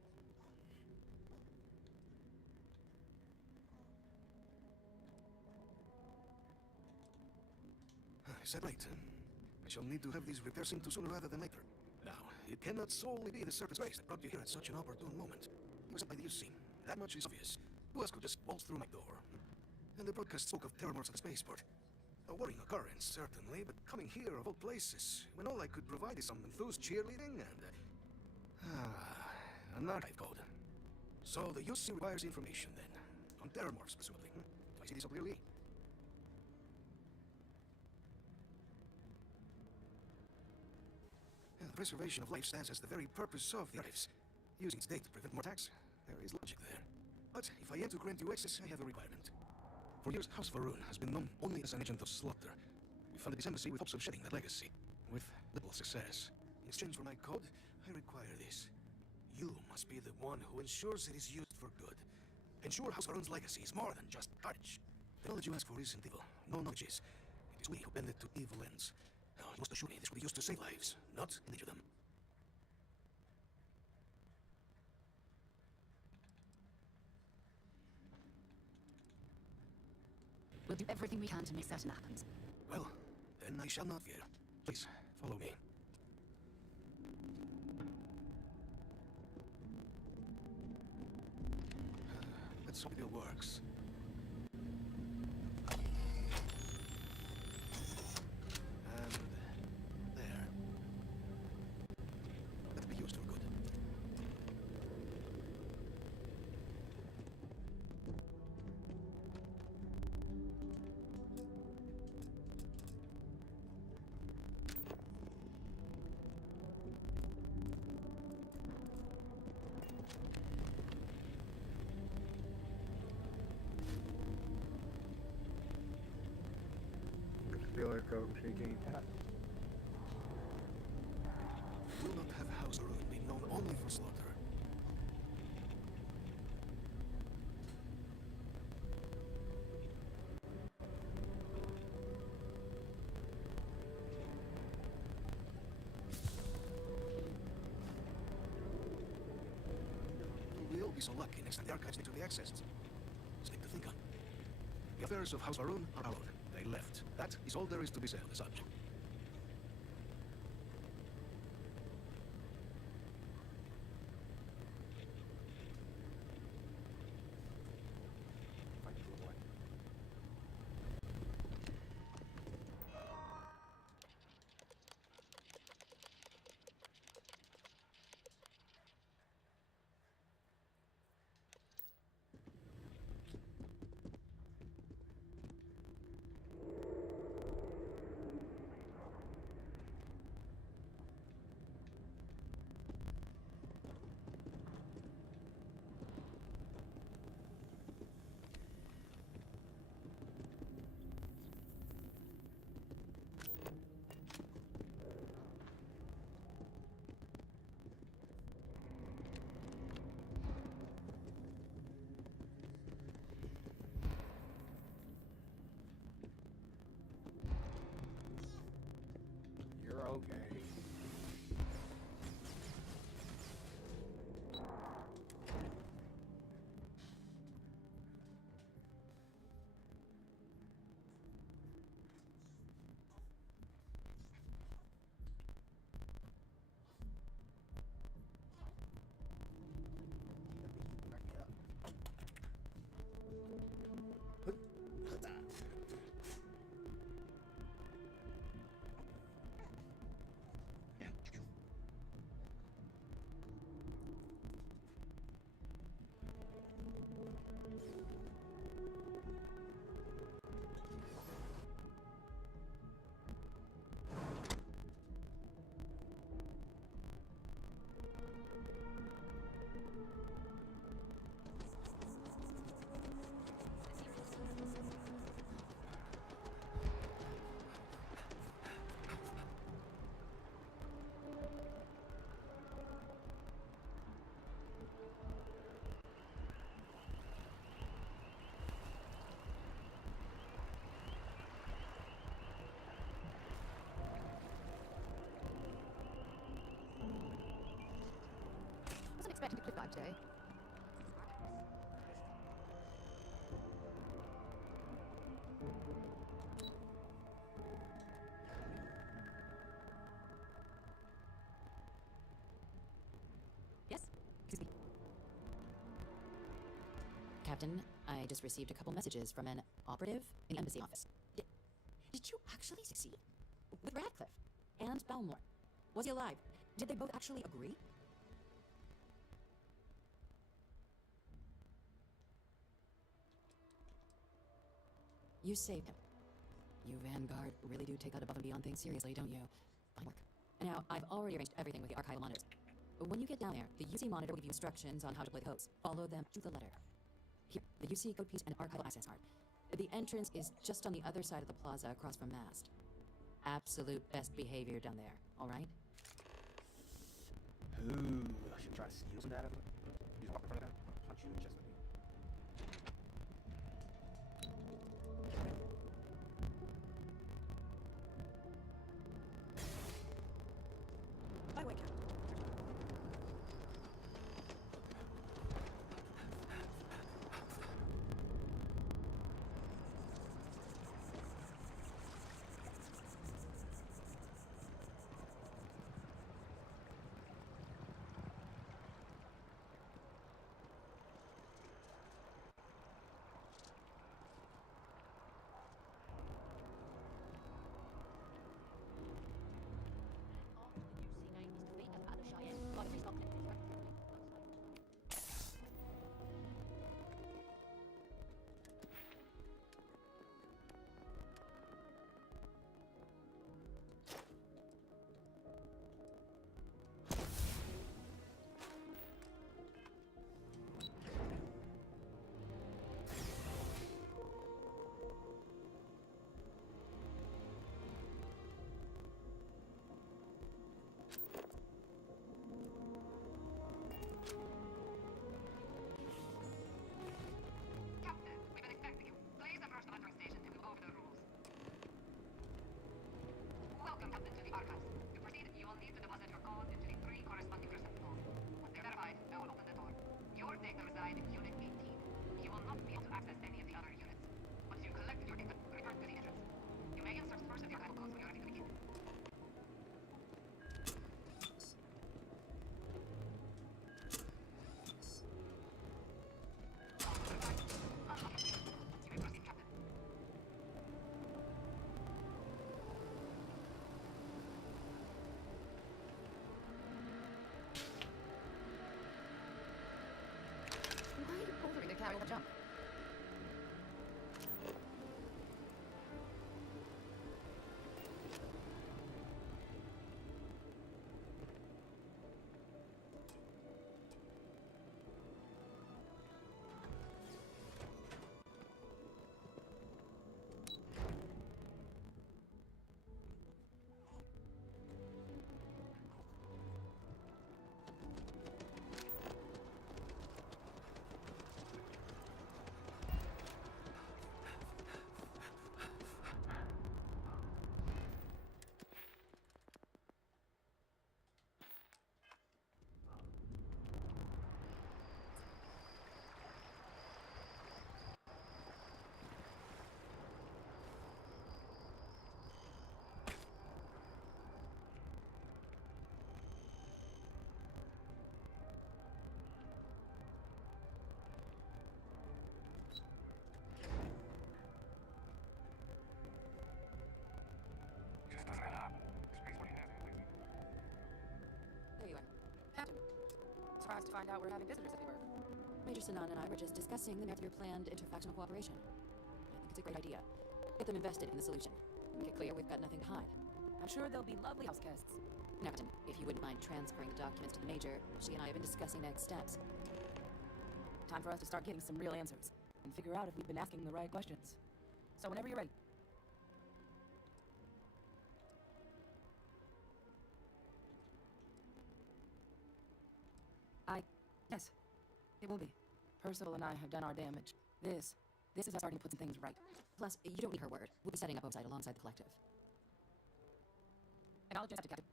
Is that right? I shall need to have these repairs seen to sooner rather than later. Now, it cannot solely be the serpent's race that brought you here at such an opportune moment. It was by the UC. That much is obvious. Who else could just waltz through my door? And the broadcast spoke of terrormorphs at the spaceport. A worrying occurrence, certainly, but coming here of all places, when all I could provide is some enthused cheerleading and... an archive code. So the UC requires information, then. On terrormorphs, presumably. Do I see this so clearly? The preservation of life stands as the very purpose of the archives. Using its data to prevent more attacks, there is logic there. But if I am to grant you access, I have a requirement. For years, House Varun has been known only as an agent of slaughter. We funded this embassy with hopes of shedding that legacy, with little success. In exchange for my code, I require this. You must be the one who ensures it is used for good. Ensure House Varun's legacy is more than just carnage. The knowledge you ask for isn't evil. No knowledge is. It is we who bend it to evil ends. Now, you must assure me this will be used to save lives, not endanger them. We'll do everything we can to make certain happens. Well, then I shall not fear. Please, follow me. Let's hope it works. And there. Let it be used for good. Feel code intriguing. Do not have House Varun be known only for slaughter. We'll be so lucky next time the archives need to be accessed. Something to think on. The affairs of House Varun are our own. They left. That is all there is to be said on the subject. Captain, I just received a couple messages from an operative in the embassy office. Did you actually succeed? With Radcliffe and Belmore? Was he alive? Did they both actually agree? You saved him. You Vanguard really do take that above and beyond things seriously, don't you? Fine work. Now, I've already arranged everything with the archival monitors. When you get down there, the UC monitor will give you instructions on how to play the codes. Follow them to the letter. Here, the UC code piece and archival access card. The entrance is just on the other side of the plaza across from Mast. Absolute best behavior down there, alright? Ooh, I should try to steal some data. You just walk in front of that, punch you in the chest with me. By the way, Captain. Why are you bothering to carry all the junk? There you are. Captain. Surprised to find out we're having visitors at the work. Major Sinan and I were just discussing the merits of your planned interfactional cooperation. I think it's a great idea. Get them invested in the solution. Make it clear we've got nothing to hide. I'm sure they'll be lovely house guests. Now, Captain, if you wouldn't mind transferring the documents to the Major, she and I have been discussing next steps. Time for us to start getting some real answers and figure out if we've been asking the right questions. So whenever you're ready. Yes, it will be. Percival and I have done our damage. This is us starting to put some things right. Plus, you don't need her word. We'll be setting up oversight alongside the collective. Acknowledged, Captain.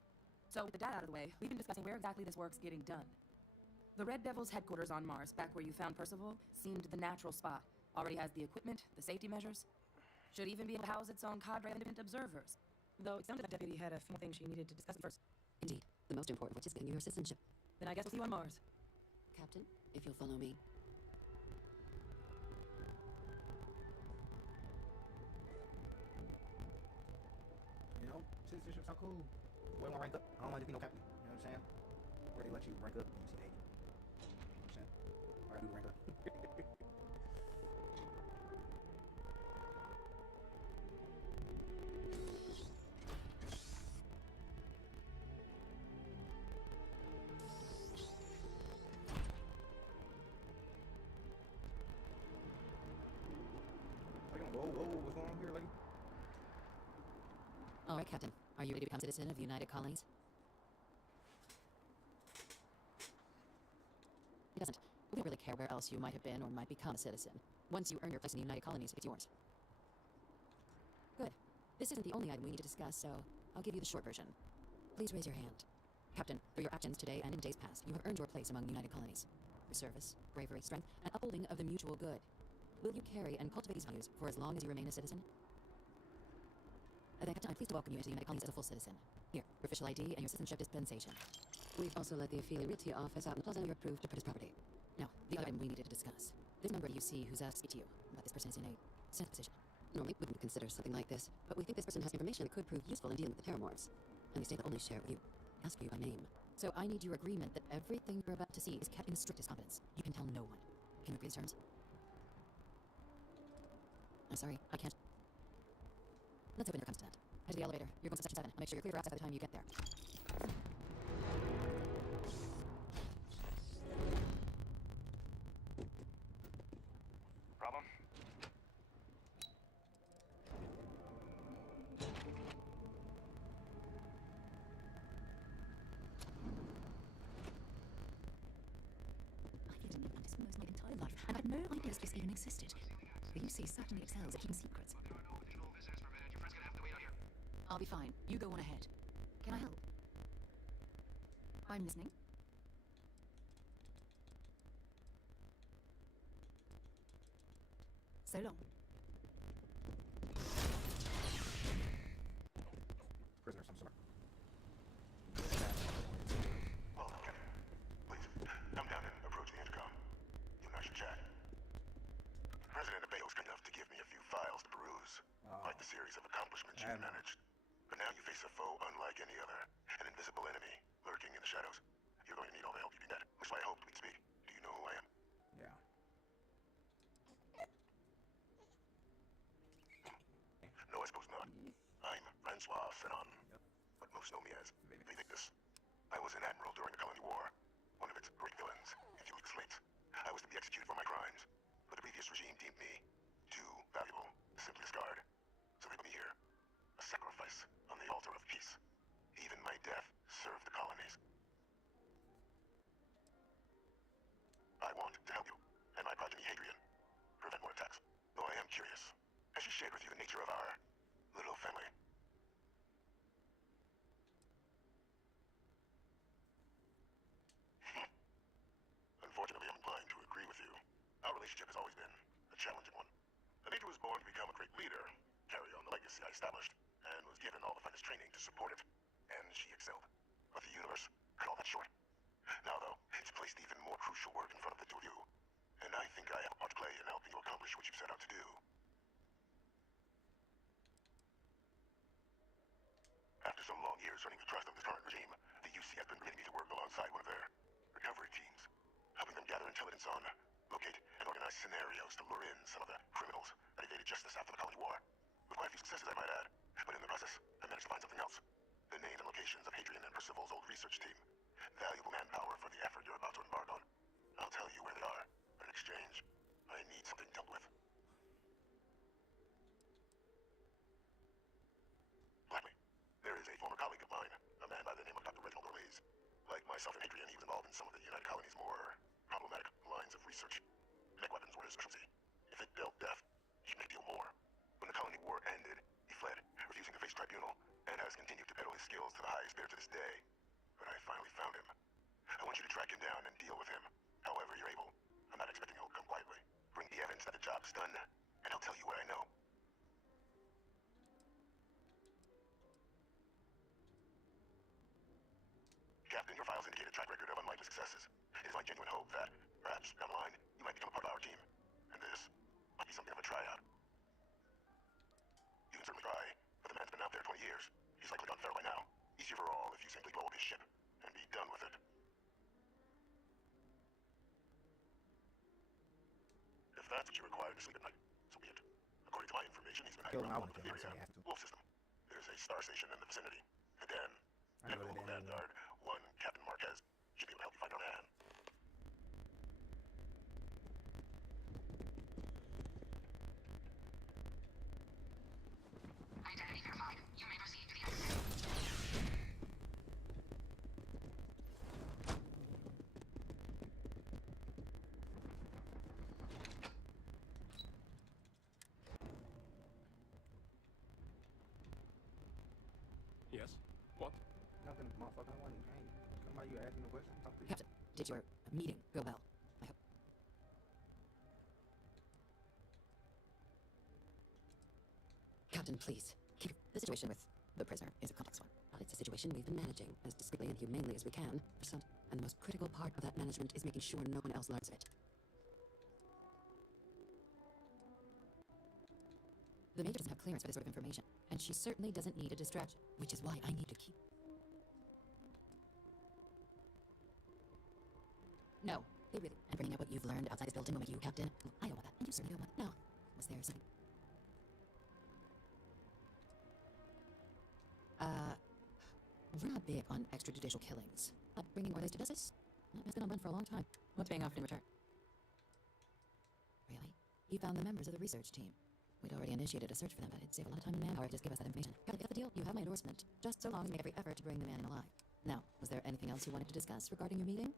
So, with the data out of the way, we've been discussing where exactly this work's getting done. The Red Devil's headquarters on Mars, back where you found Percival, seemed the natural spot. Already has the equipment, the safety measures. Should even be able to house its own cadre of independent observers. Though it sounded like Deputy had a few things she needed to discuss first. Indeed. The most important, which is getting you her citizenship. Then I guess we'll see you on Mars. Captain, if you'll follow me. citizenship sound cool. Where want to rank up? I don't mind to be no captain. You know what I'm saying? Where they let you rank up. You see, hey. You know what I'm saying? I gotta do rank up. Whoa, what's going on here, lady? All right, Captain. Are you ready to become a citizen of the United Colonies? It doesn't. We don't really care where else you might have been or might become a citizen. Once you earn your place in the United Colonies, it's yours. Good. This isn't the only item we need to discuss, so I'll give you the short version. Please raise your hand. Captain, through your actions today and in days past, you have earned your place among the United Colonies. Your service, bravery, strength, and upholding of the mutual good. Will you carry and cultivate these values for as long as you remain a citizen? Then, Captain, I'm pleased to welcome you into the United Colonies as a full citizen. Here, your official ID and your citizenship dispensation. We've also let the Ophelia Realty office out in the plaza you're approved to purchase property. Now, the other item we needed to discuss. There's a number you see who's asked to speak to you, but this person is in a sensitive position. Normally, we wouldn't consider something like this, but we think this person has information that could prove useful in dealing with the Terramorphs. And they say they'll only share it with you. Ask for you by name. So I need your agreement that everything you're about to see is kept in the strictest confidence. You can tell no one. Can you agree to these terms? I'm sorry, I can't. Let's open your constant. Head to the elevator. You're going to section 7. I'll make sure you're clear for access by the time you get there. Problem? I've lived in this most my entire life, and I had no idea this even existed. The UC certainly excels at keeping secrets. I'll be fine. You go on ahead. Can I help? I'm listening. So long. Prisoner of some sort. Welcome, Captain. Please, come down and approach the intercom. You and I should chat. President Abeo's kind enough to give me a few files to peruse. Quite the series of accomplishments you've managed. But now you face a foe unlike any other. An invisible enemy lurking in the shadows. You're going to need all the help you can get. Which is why I hoped we'd speak. Do you know who I am? Yeah. No, I suppose not. I'm Francois Senon. But most know me as Victus. I was an admiral during the Colony War. One of its great villains, if you look slate. I was to be executed for my crimes. But the previous regime deemed me too valuable to simply discard. So they put me here. A sacrifice on the altar of peace. Even my death served the colonies. I want to help you, and my progeny Hadrian, prevent more attacks. Though I am curious, has she shared with you the nature of our little family? Unfortunately, I'm inclined to agree with you. Our relationship has always been a challenging one. Anita was born to become a great leader, carry on the legacy I established, and was given all the finest training to support it. And she excelled. But the universe cut all that short. Now, though, it's placed even more crucial work in front of the two of you. And I think I have a part to play in helping you accomplish what you set out to do. After so long years earning the trust of this current regime, the UC has been permitting me to work alongside one of their recovery teams, helping them gather intelligence on, locate, and organize scenarios to lure in some of the criminals that evaded justice after the Colony War. With quite a few successes, I might add. But in the process, I managed to find something else. The names and locations of Hadrian and Percival's old research team. Valuable manpower for the effort you're about to embark on. I'll tell you where they are, but in exchange, I need something dealt with. Gladly. There is a former colleague of mine, a man by the name of Dr. Reginald Orlees. Like myself and Hadrian, he was involved in some of the United Colonies' more problematic lines of research. Mech weapons were his specialty. If it dealt death, he'd make deal more. When the Colony War ended, he fled, refusing to face tribunal, and has continued to peddle his skills to the highest bidder to this day. But I finally found him. I want you to track him down and deal with him, however you're able. I'm not expecting he'll come quietly. Bring the evidence that the job's done, and I'll tell you what I know. Captain, your files indicate a track record of unlikely successes. It is my genuine hope that, perhaps, down the line, you might become a part of our team. And this might be something of a tryout. You can certainly try, but the man's been out there 20 years. He's likely gone that's what you require to sleep at night, so be it. According to my information, he's been Kill hiding him, I around want to the kill him, so he Theria has to. Wolf system. There's a star station in the vicinity. And then, I know Admiral that damn Vanguard, one Captain Marquez, should be able to help you find our man. Identity verified. You may proceed to the exit. Yes? What? Nothing, motherfucker. I wasn't. I ain't come by you asking no questions. Talk to you. Captain, did your meeting go well? I hope. Captain, please. The situation with the prisoner is a complex one. It's a situation we've been managing as discreetly and humanely as we can for some, and the most critical part of that management is making sure no one else learns of it. The Major doesn't have clearance for this sort of information, and she certainly doesn't need a distraction, which is why I need to keep... No, they really... And bringing up what you've learned outside this building will make you captain. I don't want that, and you certainly don't want... No. Was there something... We're not big on extrajudicial killings. Bringing orders to justice? That's been on run for a long time. What's paying off in return? Really? You found the members of the research team. We'd already initiated a search for them, but it'd save a lot of time and manpower to just give us that information. Got the deal? You have my endorsement. Just so long as you make every effort to bring the man in alive. Now, was there anything else you wanted to discuss regarding your meeting?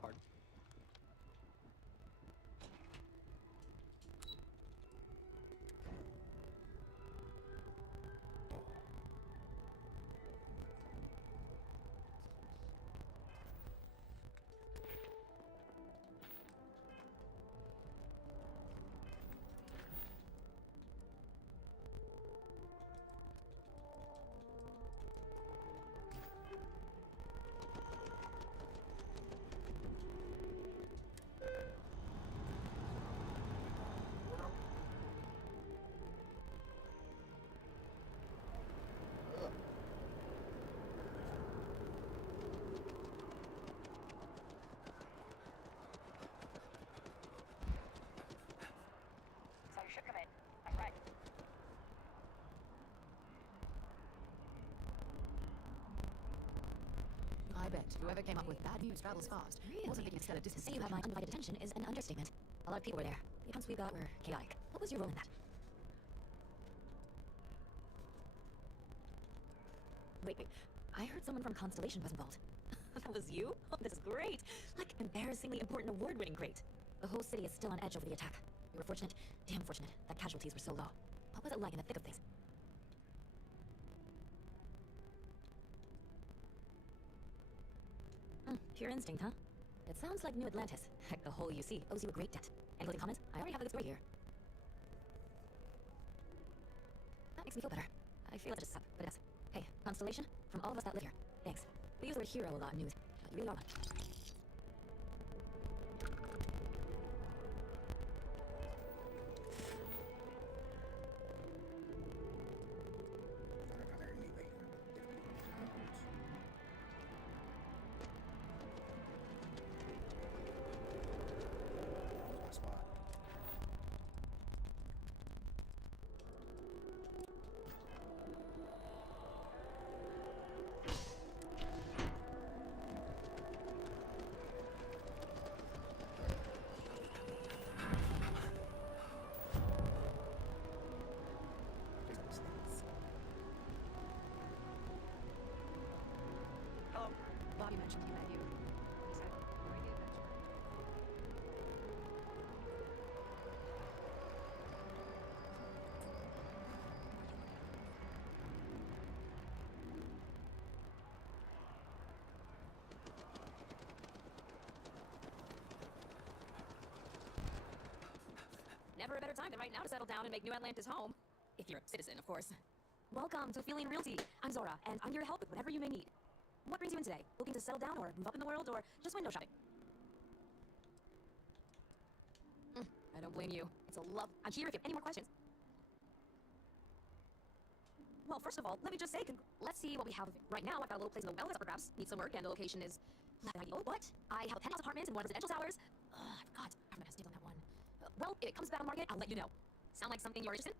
Pardon? So you should come in. That's right. I bet whoever came up with bad news travels fast. Really? Wasn't thinking instead of distance. To say you have my undivided attention is an understatement. A lot of people were there. The accounts we got were chaotic. What was your role in that? Wait. I heard someone from Constellation was involved. That was you? Oh, this is great. Like, embarrassingly important award-winning great. The whole city is still on edge over the attack. We were fortunate, damn fortunate, that casualties were so low. What was it like in the thick of things? Pure instinct, huh? It sounds like New Atlantis. Heck, the whole UC owes you a great debt. Any closing comments? I already have a good story here. That makes me feel better. I feel like just suck, but it does. Hey, Constellation, from all of us that live here, thanks. We use the word hero a lot in news, but you really are one. Hello. Bobby mentioned he met you. He said, you're the adventurer. Never a better time than right now to settle down and make New Atlantis home. If you're a citizen, of course. Welcome to Feeling Realty. I'm Zora, and I'm here to help with whatever you may need. What brings you in today? Looking to settle down or move up in the world, or just window shopping? I don't blame you. It's a love. I'm here if you have any more questions. Well, first of all, let me just say, let's see what we have. Right now, I've got a little place in the well that's up for grabs. Needs some work, and the location is... Oh, what? I have a penthouse apartment and one residential towers. I forgot. I forgot to deal on that one. Well, if it comes back on market, I'll let you know. Sound like something you're interested in?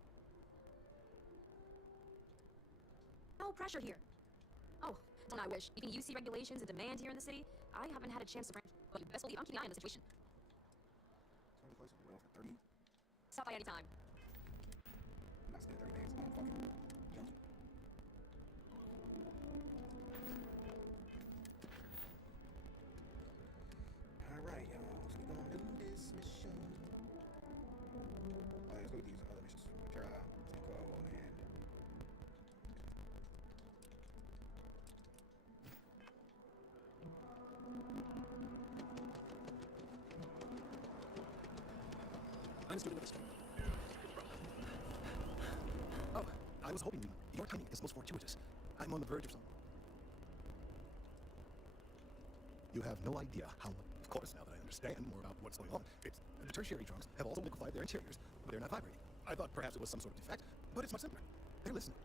No pressure here. Oh, don't I wish. Between UC regulations and demand here in the city, I haven't had a chance to branch. But you best believe I'm keeping an eye on the situation. Stop by anytime. Not spending 30 days on fucking junkie. Alright, y'all. So we gonna do this mission. Let's go with these other missions. Tara, Cinco, and... I'm student of this. Oh, I was hoping your timing is most fortuitous. I'm on the verge of some... You have no idea how much... Of course, now that I understand more about what's going on, it's... The tertiary trunks have also liquefied their interiors, but they're not vibrating. I thought perhaps it was some sort of defect, but it's much simpler. They're listening.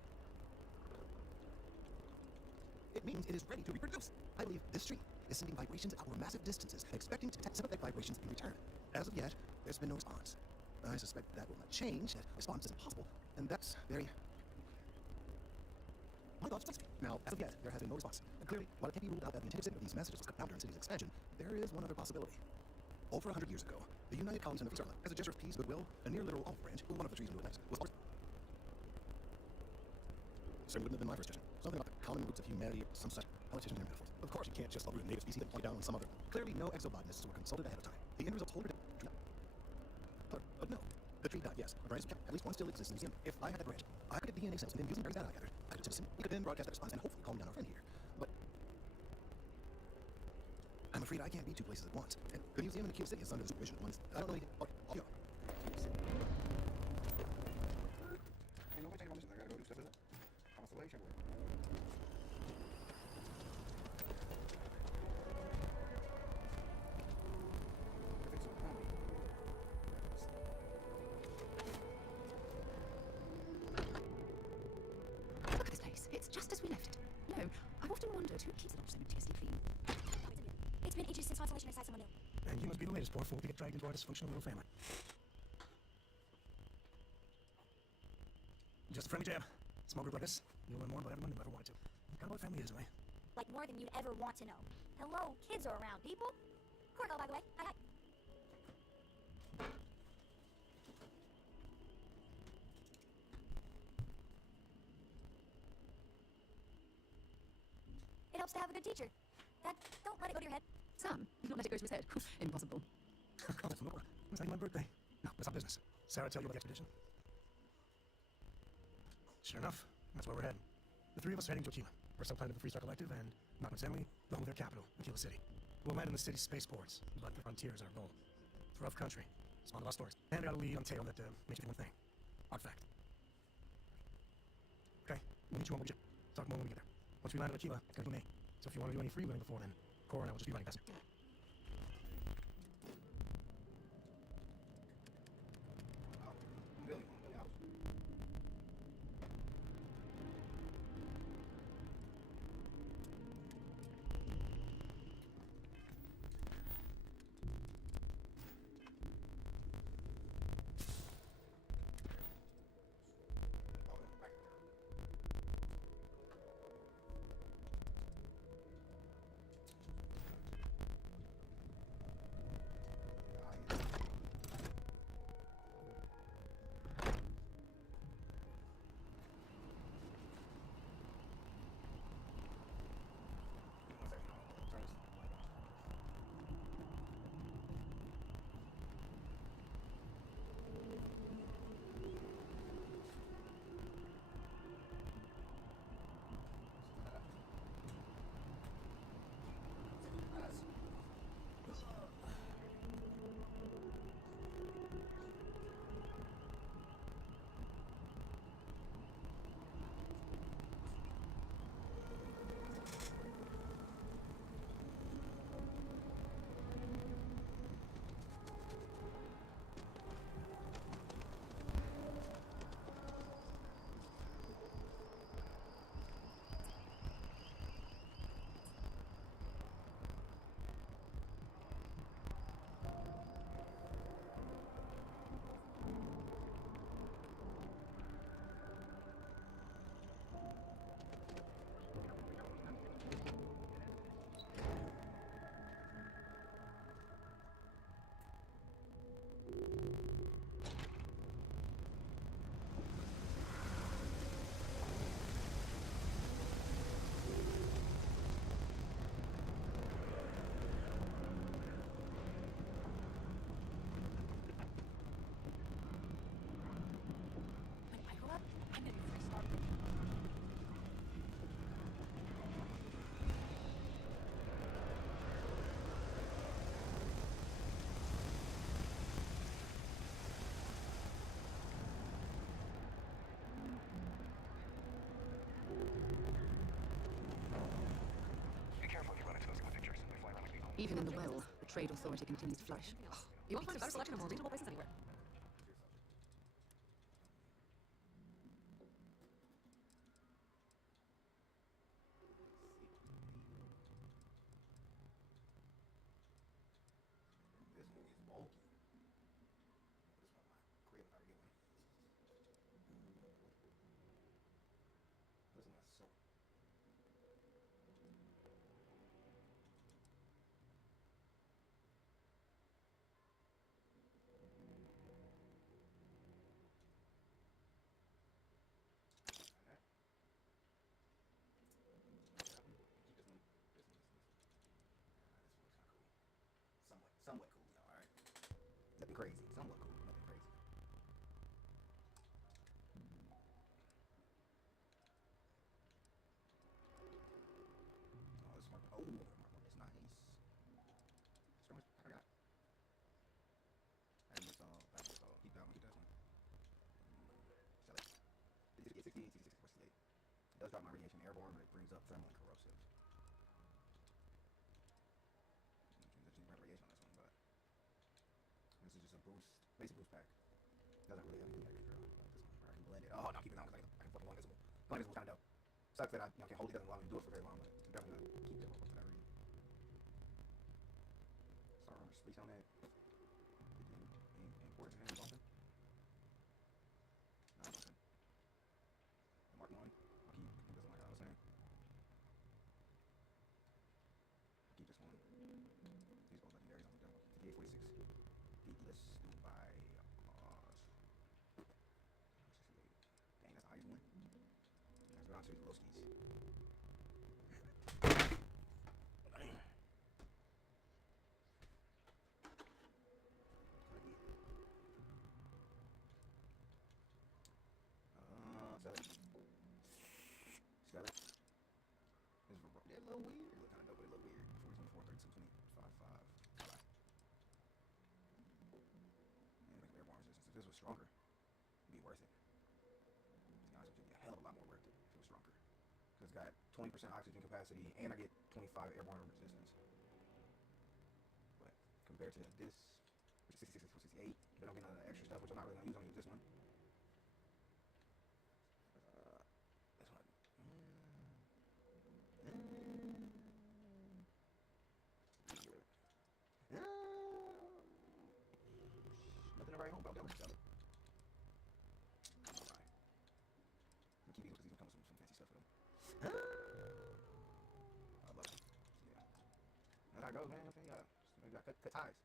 It means it is ready to reproduce. I believe this tree is sending vibrations out over massive distances, expecting to detect sympathetic vibrations in return. As of yet, there's been no response. I suspect that will not change, that response is impossible, and that's very... My thoughts please. Now, as of yet, there has been no response. And clearly, while it can't be ruled out that the intended sending of these messages was cut down during the city's expansion, there is one other possibility. Over 100 years ago, the United Colonies of Starfield, as a gesture of peace, goodwill, a near literal olive branch, one of the trees in New Atlantis, was... Certainly wouldn't have been my first suggestion. Something about the common roots of humanity, or some such politicians and metaphors. Of course, you can't just uproot a native species and point down on some other. Clearly, no exobotanists were consulted ahead of time. The end results hold it. But no. The tree died, yes. A branch is kept. At least one still exists in the museum. If I had that branch, I could get DNA cells and then using berries that I gathered, I could citizen. We could then broadcast that response and hopefully calm down our friend here. But I'm afraid I can't be two places at once. And the museum and the Cube City is under the supervision of one. I don't know anything. Okay, I'll go. Ain't nobody taking my mission. I gotta go do stuff with it. Constellation work. Look at this place. It's just as we left it. You know, I've often wondered who keeps it all so meticulously clean. It's been ages since Constellation has had someone new. And you must be the latest poor fool to get dragged into our dysfunctional little family. Just a friendly jab. Small group like this, you'll learn more about everyone you ever wanted to. Kind of what family is, anyway. Like more than you'd ever want to know. Hello, kids are around, people. Corgo, by the way. Hi. It helps to have a good teacher. Dad, don't let it go to your head. Sam, not let it go to his head. Impossible. Comments from Laura. It's not my birthday. No, that's not business. Sarah tell you about the expedition? Sure enough, that's where we're heading. The three of us are heading to Aquila. We're subplanet of the Freestar Collective and Malcolm's family, the home of their capital, Aquila City. We'll land in the city's spaceports, but the frontier's our goal. It's a rough country. It's one of our stories. And I got a lead on tail that makes you think one thing. Artifact. Okay, we'll meet you on what we talk more when we get there. Once we land at Aquila, it's gonna be me. So if you want to do any freewheeling before then, Cora and I will just be running past it. Even in the well, the trade authority continues to flourish. You won't find a better selection of more reasonable prices anywhere. This one is bulky. This one might create if I get one. This one is so. Somewhat cool, y'all, alright? Nothing crazy. Somewhat cool, nothing crazy. Oh, this mark. Oh, the mark one is nice. Strongest I got. Keep that one, keep that one. Sell it. 68, 68, 68. It does drop my radiation airborne, but it brings up thermal and corrosive. Radiation on this one, but this is just a boost, basic boost pack. Doesn't really have anything extra like this one, where I can blend it. Oh, no, keep it on because I can flip it invisible. Blend invisible kind of dope. Sucks that I can't hold it, doesn't allow me to do it for very long, but I'm definitely gonna keep it for that reason. Star armor space on that. Important and something. No, nothing. Mark one. I'll keep this one like I was saying. I'll keep this one. These both legendaries on the demo. 5846. Beatless by 68. Dang, that's the highest one. Let's go down to the low skis. Sell it. Sell it. It's a little weird. It look kind of dope, but it look weird. 40, 24, 32, 20, 55. Bye-bye. And make airborne resistance. If this was stronger, it'd be worth it. To be honest with you, it'd be a hell of a lot more worth it if it was stronger. Because it's got 20% oxygen capacity, and I get 25 airborne resistance. But compared to this, 66, 68, but I'm getting extra stuff, which I'm not really going to use. I'm going to use this one. Nothing to write home about that one. Sell it. Alright. I'm keep these because these will come with some fancy stuff for them. I love it. Yeah. That's how it goes, man. Okay, yeah. You got cut ties.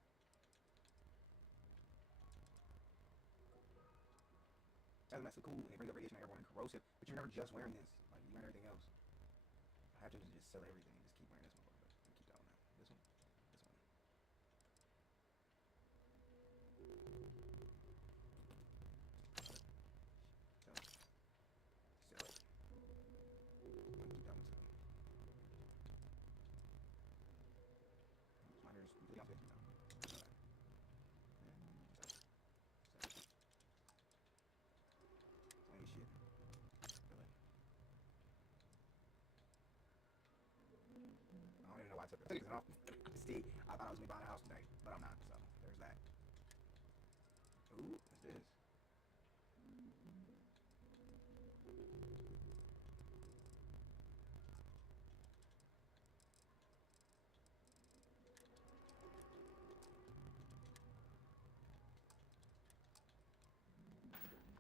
That's so cool. And it brings up radiation, airborne, and corrosive. But you're never just wearing this. Like, you're wearing everything else. I have to just sell everything. Just keep wearing this one. But keep that one out. This one. This one. Sell it. Sell it. Keep that one too. My hair is completely off now. Shit. Really. I don't even know why I took it off. See, I thought I was going to be buying a house today, but I'm not, so there's that. Ooh, what's this?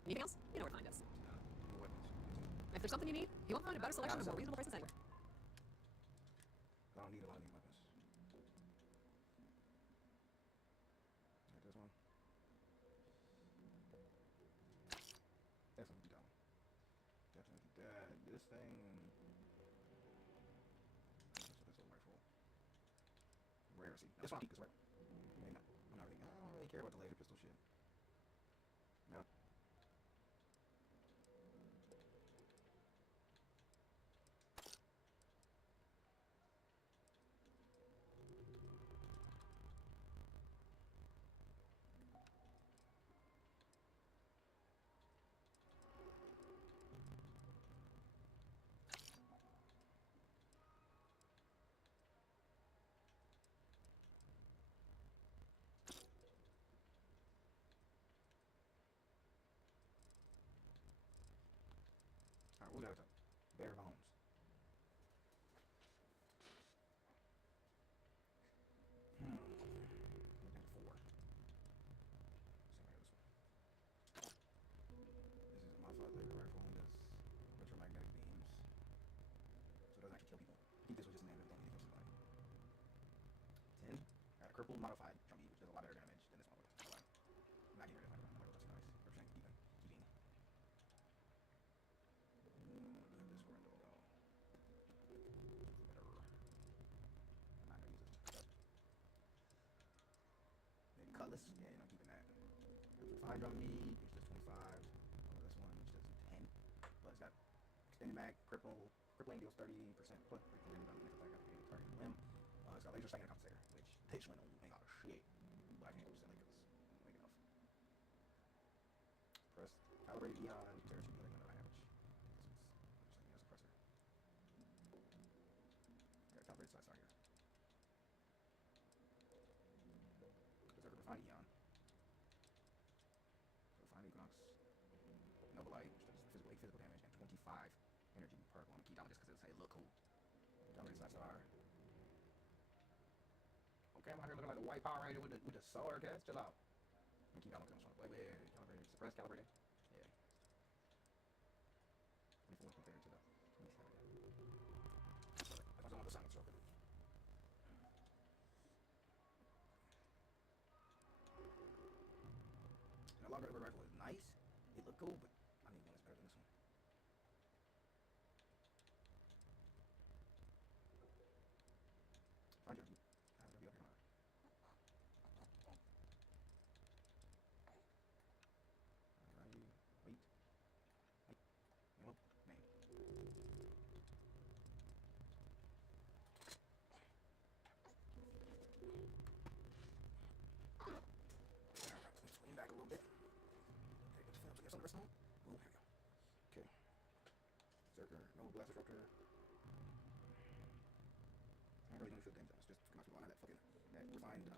Anything else? You know where to find us. If there's something you need, you won't find a better selection of more reasonable prices anywhere. I don't need a lot of these weapons. Like this one. Definitely keep that one. Definitely keep that. This thing. This little rifle. Rarity. This one I'll keep this rifle. Maybe not. I don't really care about the laser pistol shit. No. purple modified Jumpy, which does a lot better damage than this one would. I'm not getting rid of my that's too nice. Or trying to keep keeping. This Grendel though. Better. I'm not gonna use this. Maybe Cutlass. Yeah, I'm keeping that. Fine Jumpy, which does 25. Oh, this one, which does 10. But it's got extended mag, crippling deals 30% plus target limb. It's got laser sight and a compensator, which this one don't make out of shit. But I can't use it because I don't make enough. Press calibrated Eon, compare to like another damage. It's a suppressor. Got calibrated side star here. Berserker refined Eon. Refined Equinox. Noble Light, which does physical damage and 25 energy per one key down just because it look cool. Calibrated side star. Okay, I'm out here looking like the white Power Ranger with the sword, guys. Chill out. I'm keep on looking. I'm trying to play with calibrated, suppress calibrated. Yeah. 24 compared to the 27. I don't want the sound circle. And a longer rifle is nice. It look cool, but I need one that's better than this one. Find your back a little bit. Okay, get some rest on. Oh, here we go. Okay. Berserker, no blast disruptor. I ain't really doing field damage. Just for my people, I have that fucking refined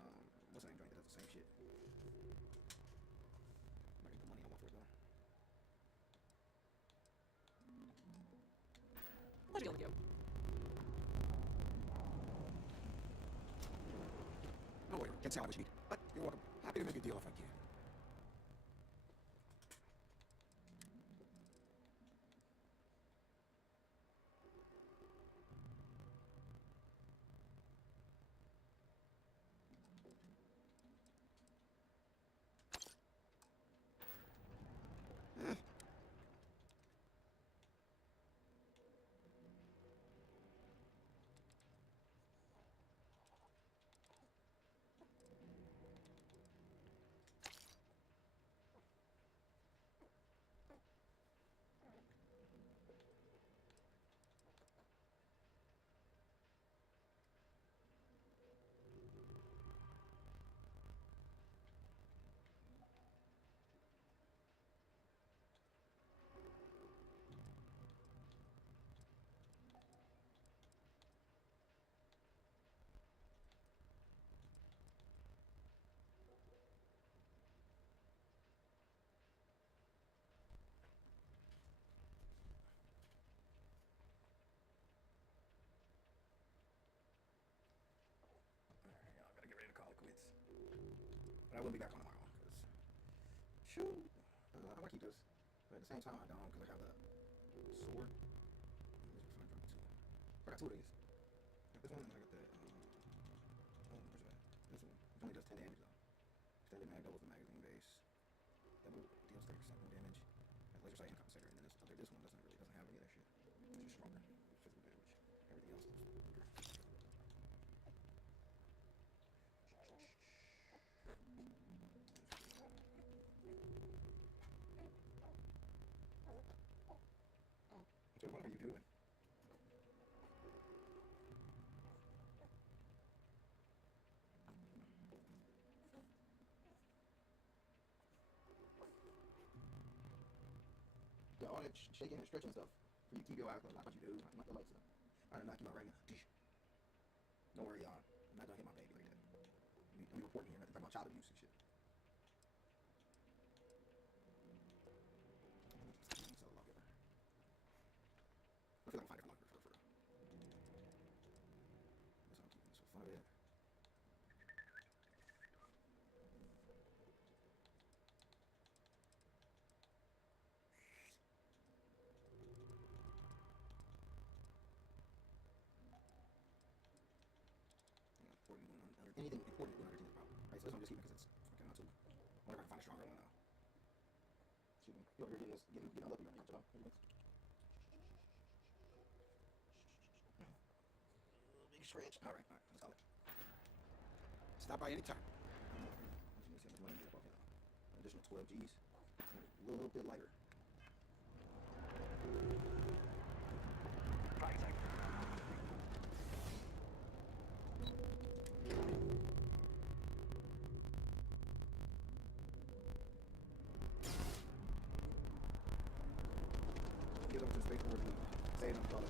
what's the name joint that does the same shit. I'm not gonna put money I want for it though. Pleasure dealing with you. No worry, can't say how much you need, but you're welcome. Happy to make a deal if I can. But I will be back on tomorrow, because, shoot, I want to keep this, but at the same time I don't, because I have the sword. I got two of these. I got this one, and I got the, where's that? This one. It only does 10 damage, though. Extended mag doubles the magazine base. Double deals 30% more damage. Has laser sight and compensator, and then this one doesn't have any of that shit. It's just stronger. Physical damage. Everything else is weaker. So what are you doing? Yeah, all that shaking and stretching stuff for you to keep your eyes closed. Not what you do, not the light stuff. I did not keep my right now. Don't worry, y'all. I'm not gonna hit my baby like that. I'm reporting here, nothing talking about child abuse and shit. So lawgiver. I feel like I'm fighting for lawgiver for real. That's how I'm keeping this for fun of it. Anything important going on You over here getting unlucky right now, big stretch. All right, let's call it. Stop by any time. Additional 12 G's. A little bit lighter. Get over to the spaceport and say it on the